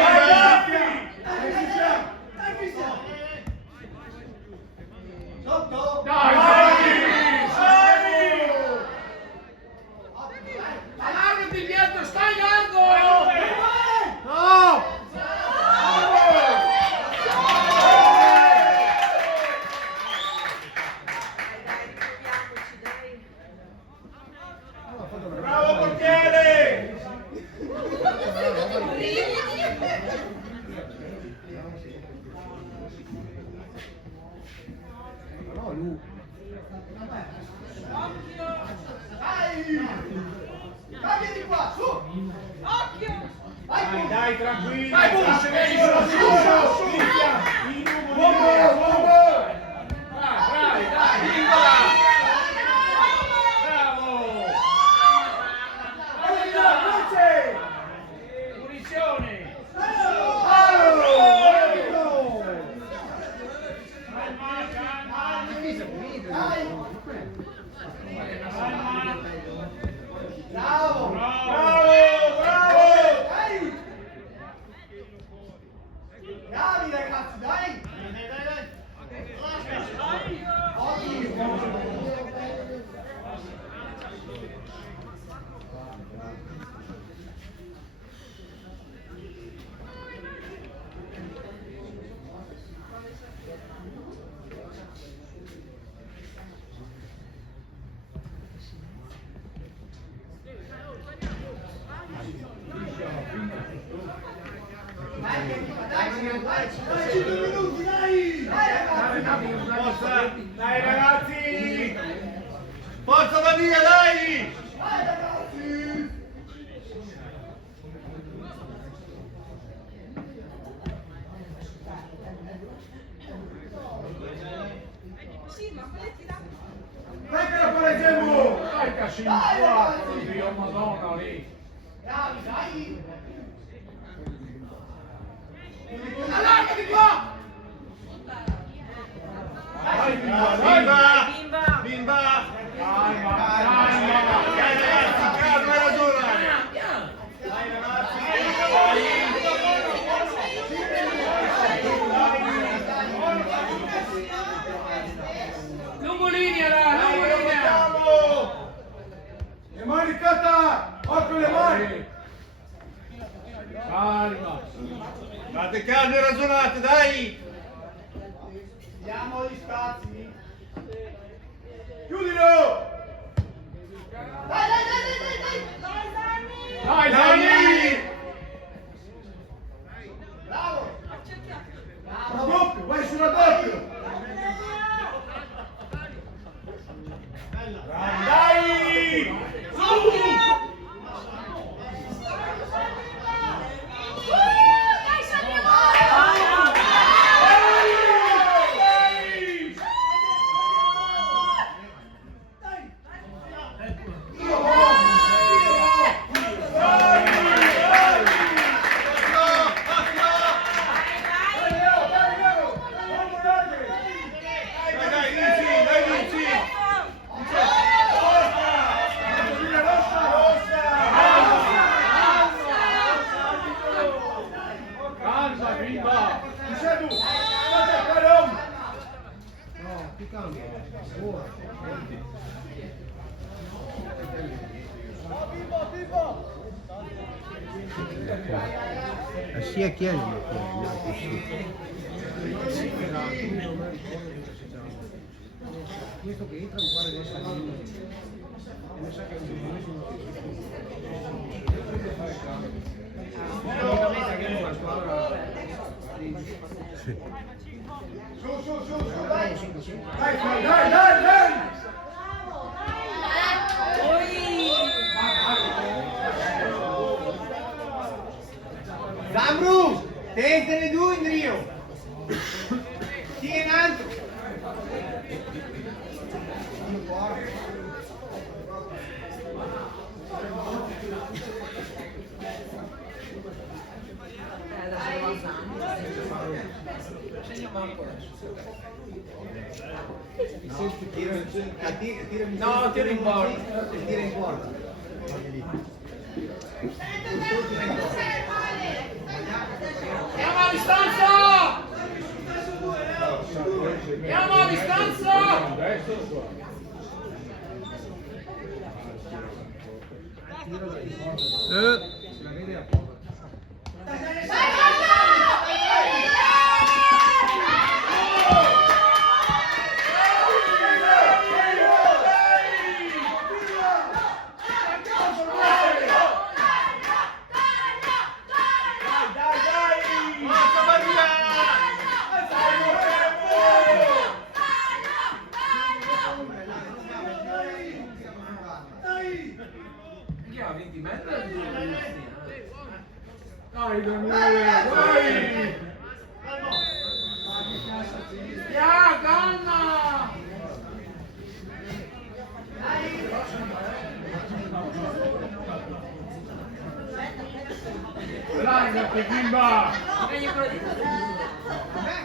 Sotto! dai! Allargati dietro, stai largo! No! Bravo portiere! Cambia di qua, su! Dai, dai, tranquillo! Vai, Bush, vieni su, su, su, su. Uomo! Dai, dai! Bravo! Punizione! Bravo! Bravo, bravo! Dai! Bravi ragazzi, dai! Dai, 5 minuti, dai! Dai ragazzi! Forza! Dai ragazzi! Forza Maria, dai! Dai ragazzi! Dai che la faremo! Dai Cascino, quattro, Dio Madonna lì! Bravi, dai! Allargati qua! Dai, Bimba! Bimba! Bimba! calma, Dai calma! ragazzi, calma, hai ragione! Dai ragazzi! Lungo linea là, lungo linea! Andiamo! Le mani cata! Occhio le mani! Calma! Fate calme, ragionate, dai! Diamo gli spazi! Chiudilo! Dai, dai, dai, dai, dai! Dai, Dani! Bravo! Una doppio, vai sulla doppio! Dai! Dai, dai, Inizi! Sia chiaro così. Questo che entra mi pare di essere e mi sa che è un bellissimo abbiamo una squadra Su, dai! Zambru, tentene due in Rio. Stia in alto. no, tira in porta. Tira in porta. Andiamo a distanza! Andiamo a distanza! Chi ha 20 metri? Dai Daniele, dai! Ya, calma! Dai, che bimba!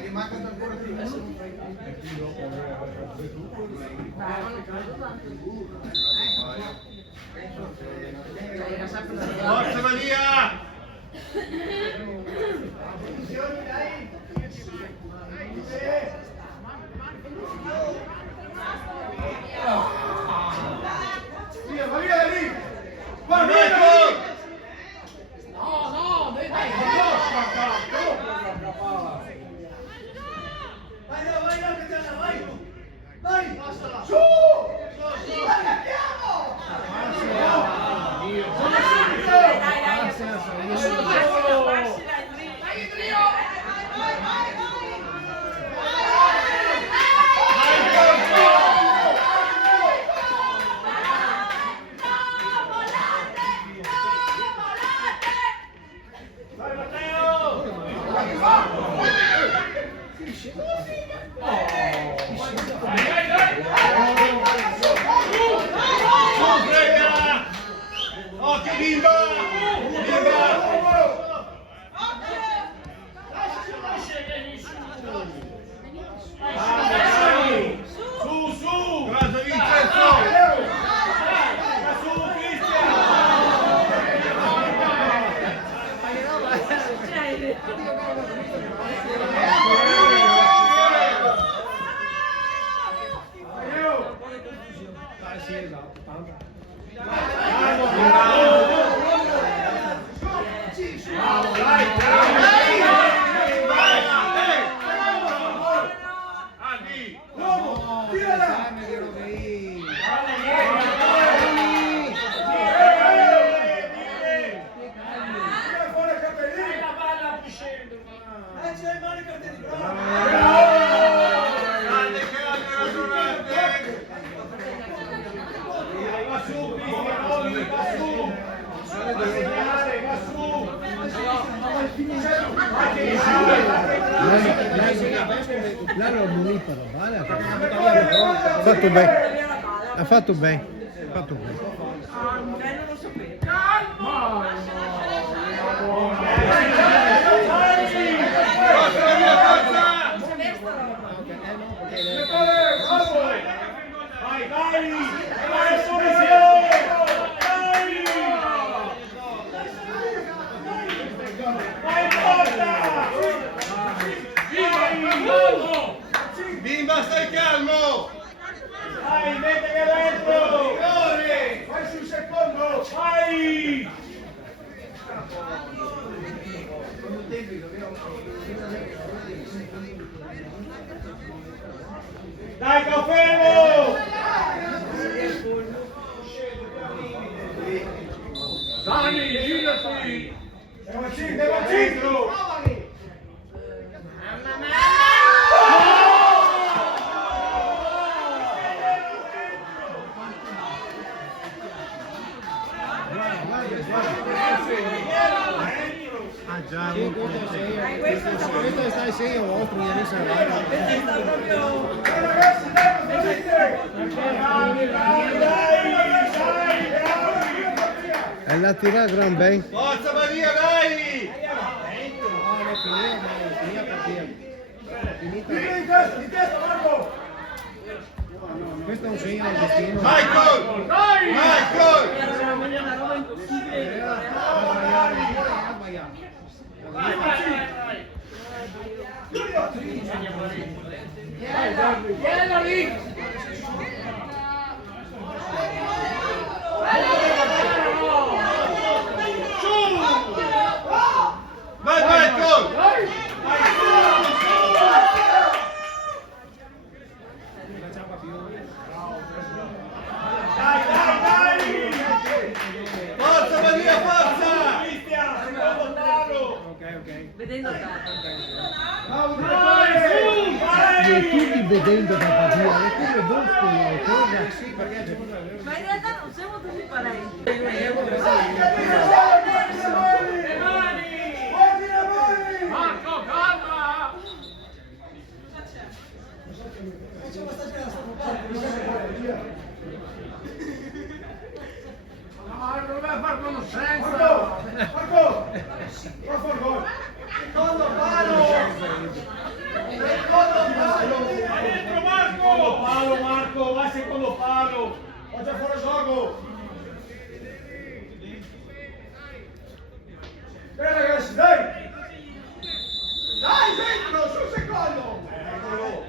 Che mancano ancora più. Forza Maria! Via, va via da lì! Va Marco! via da lì! No, dai! Vai, Catania, vai! Su! Occhio bimba! Su! Grazie Vincenzo! Su Cristian! Sì, esatto, tanto. L'hanno ammonito la bala. Ha fatto bene. Ha fatto bene. Bimba, stai calmo! Ah già, Questo sta in segno vostro, ieri sera. Sta proprio... Ragazzi, dai! è la tira gran ben. Forza Maria, dai! Di testa, Marco! Questo è un segno del destino. Michael! Michael! Era una roba impossibile. Vieni lì! Vai Michael! Forza Maria, forza! Vedendo il dato. Tutti vedendo da Badia, è come bosco, cosa? Ma in realtà non siamo tutti parenti. Marco, calma! Marco, non vai a fare conoscenza! Marco! Va fuori gol! Secondo palo! Secondo palo! Dentro Marco! Secondo palo Marco, vai secondo palo! Ho già fuori gioco! Dai ragazzi, dai! Dai dentro, sul secondo! Eccolo!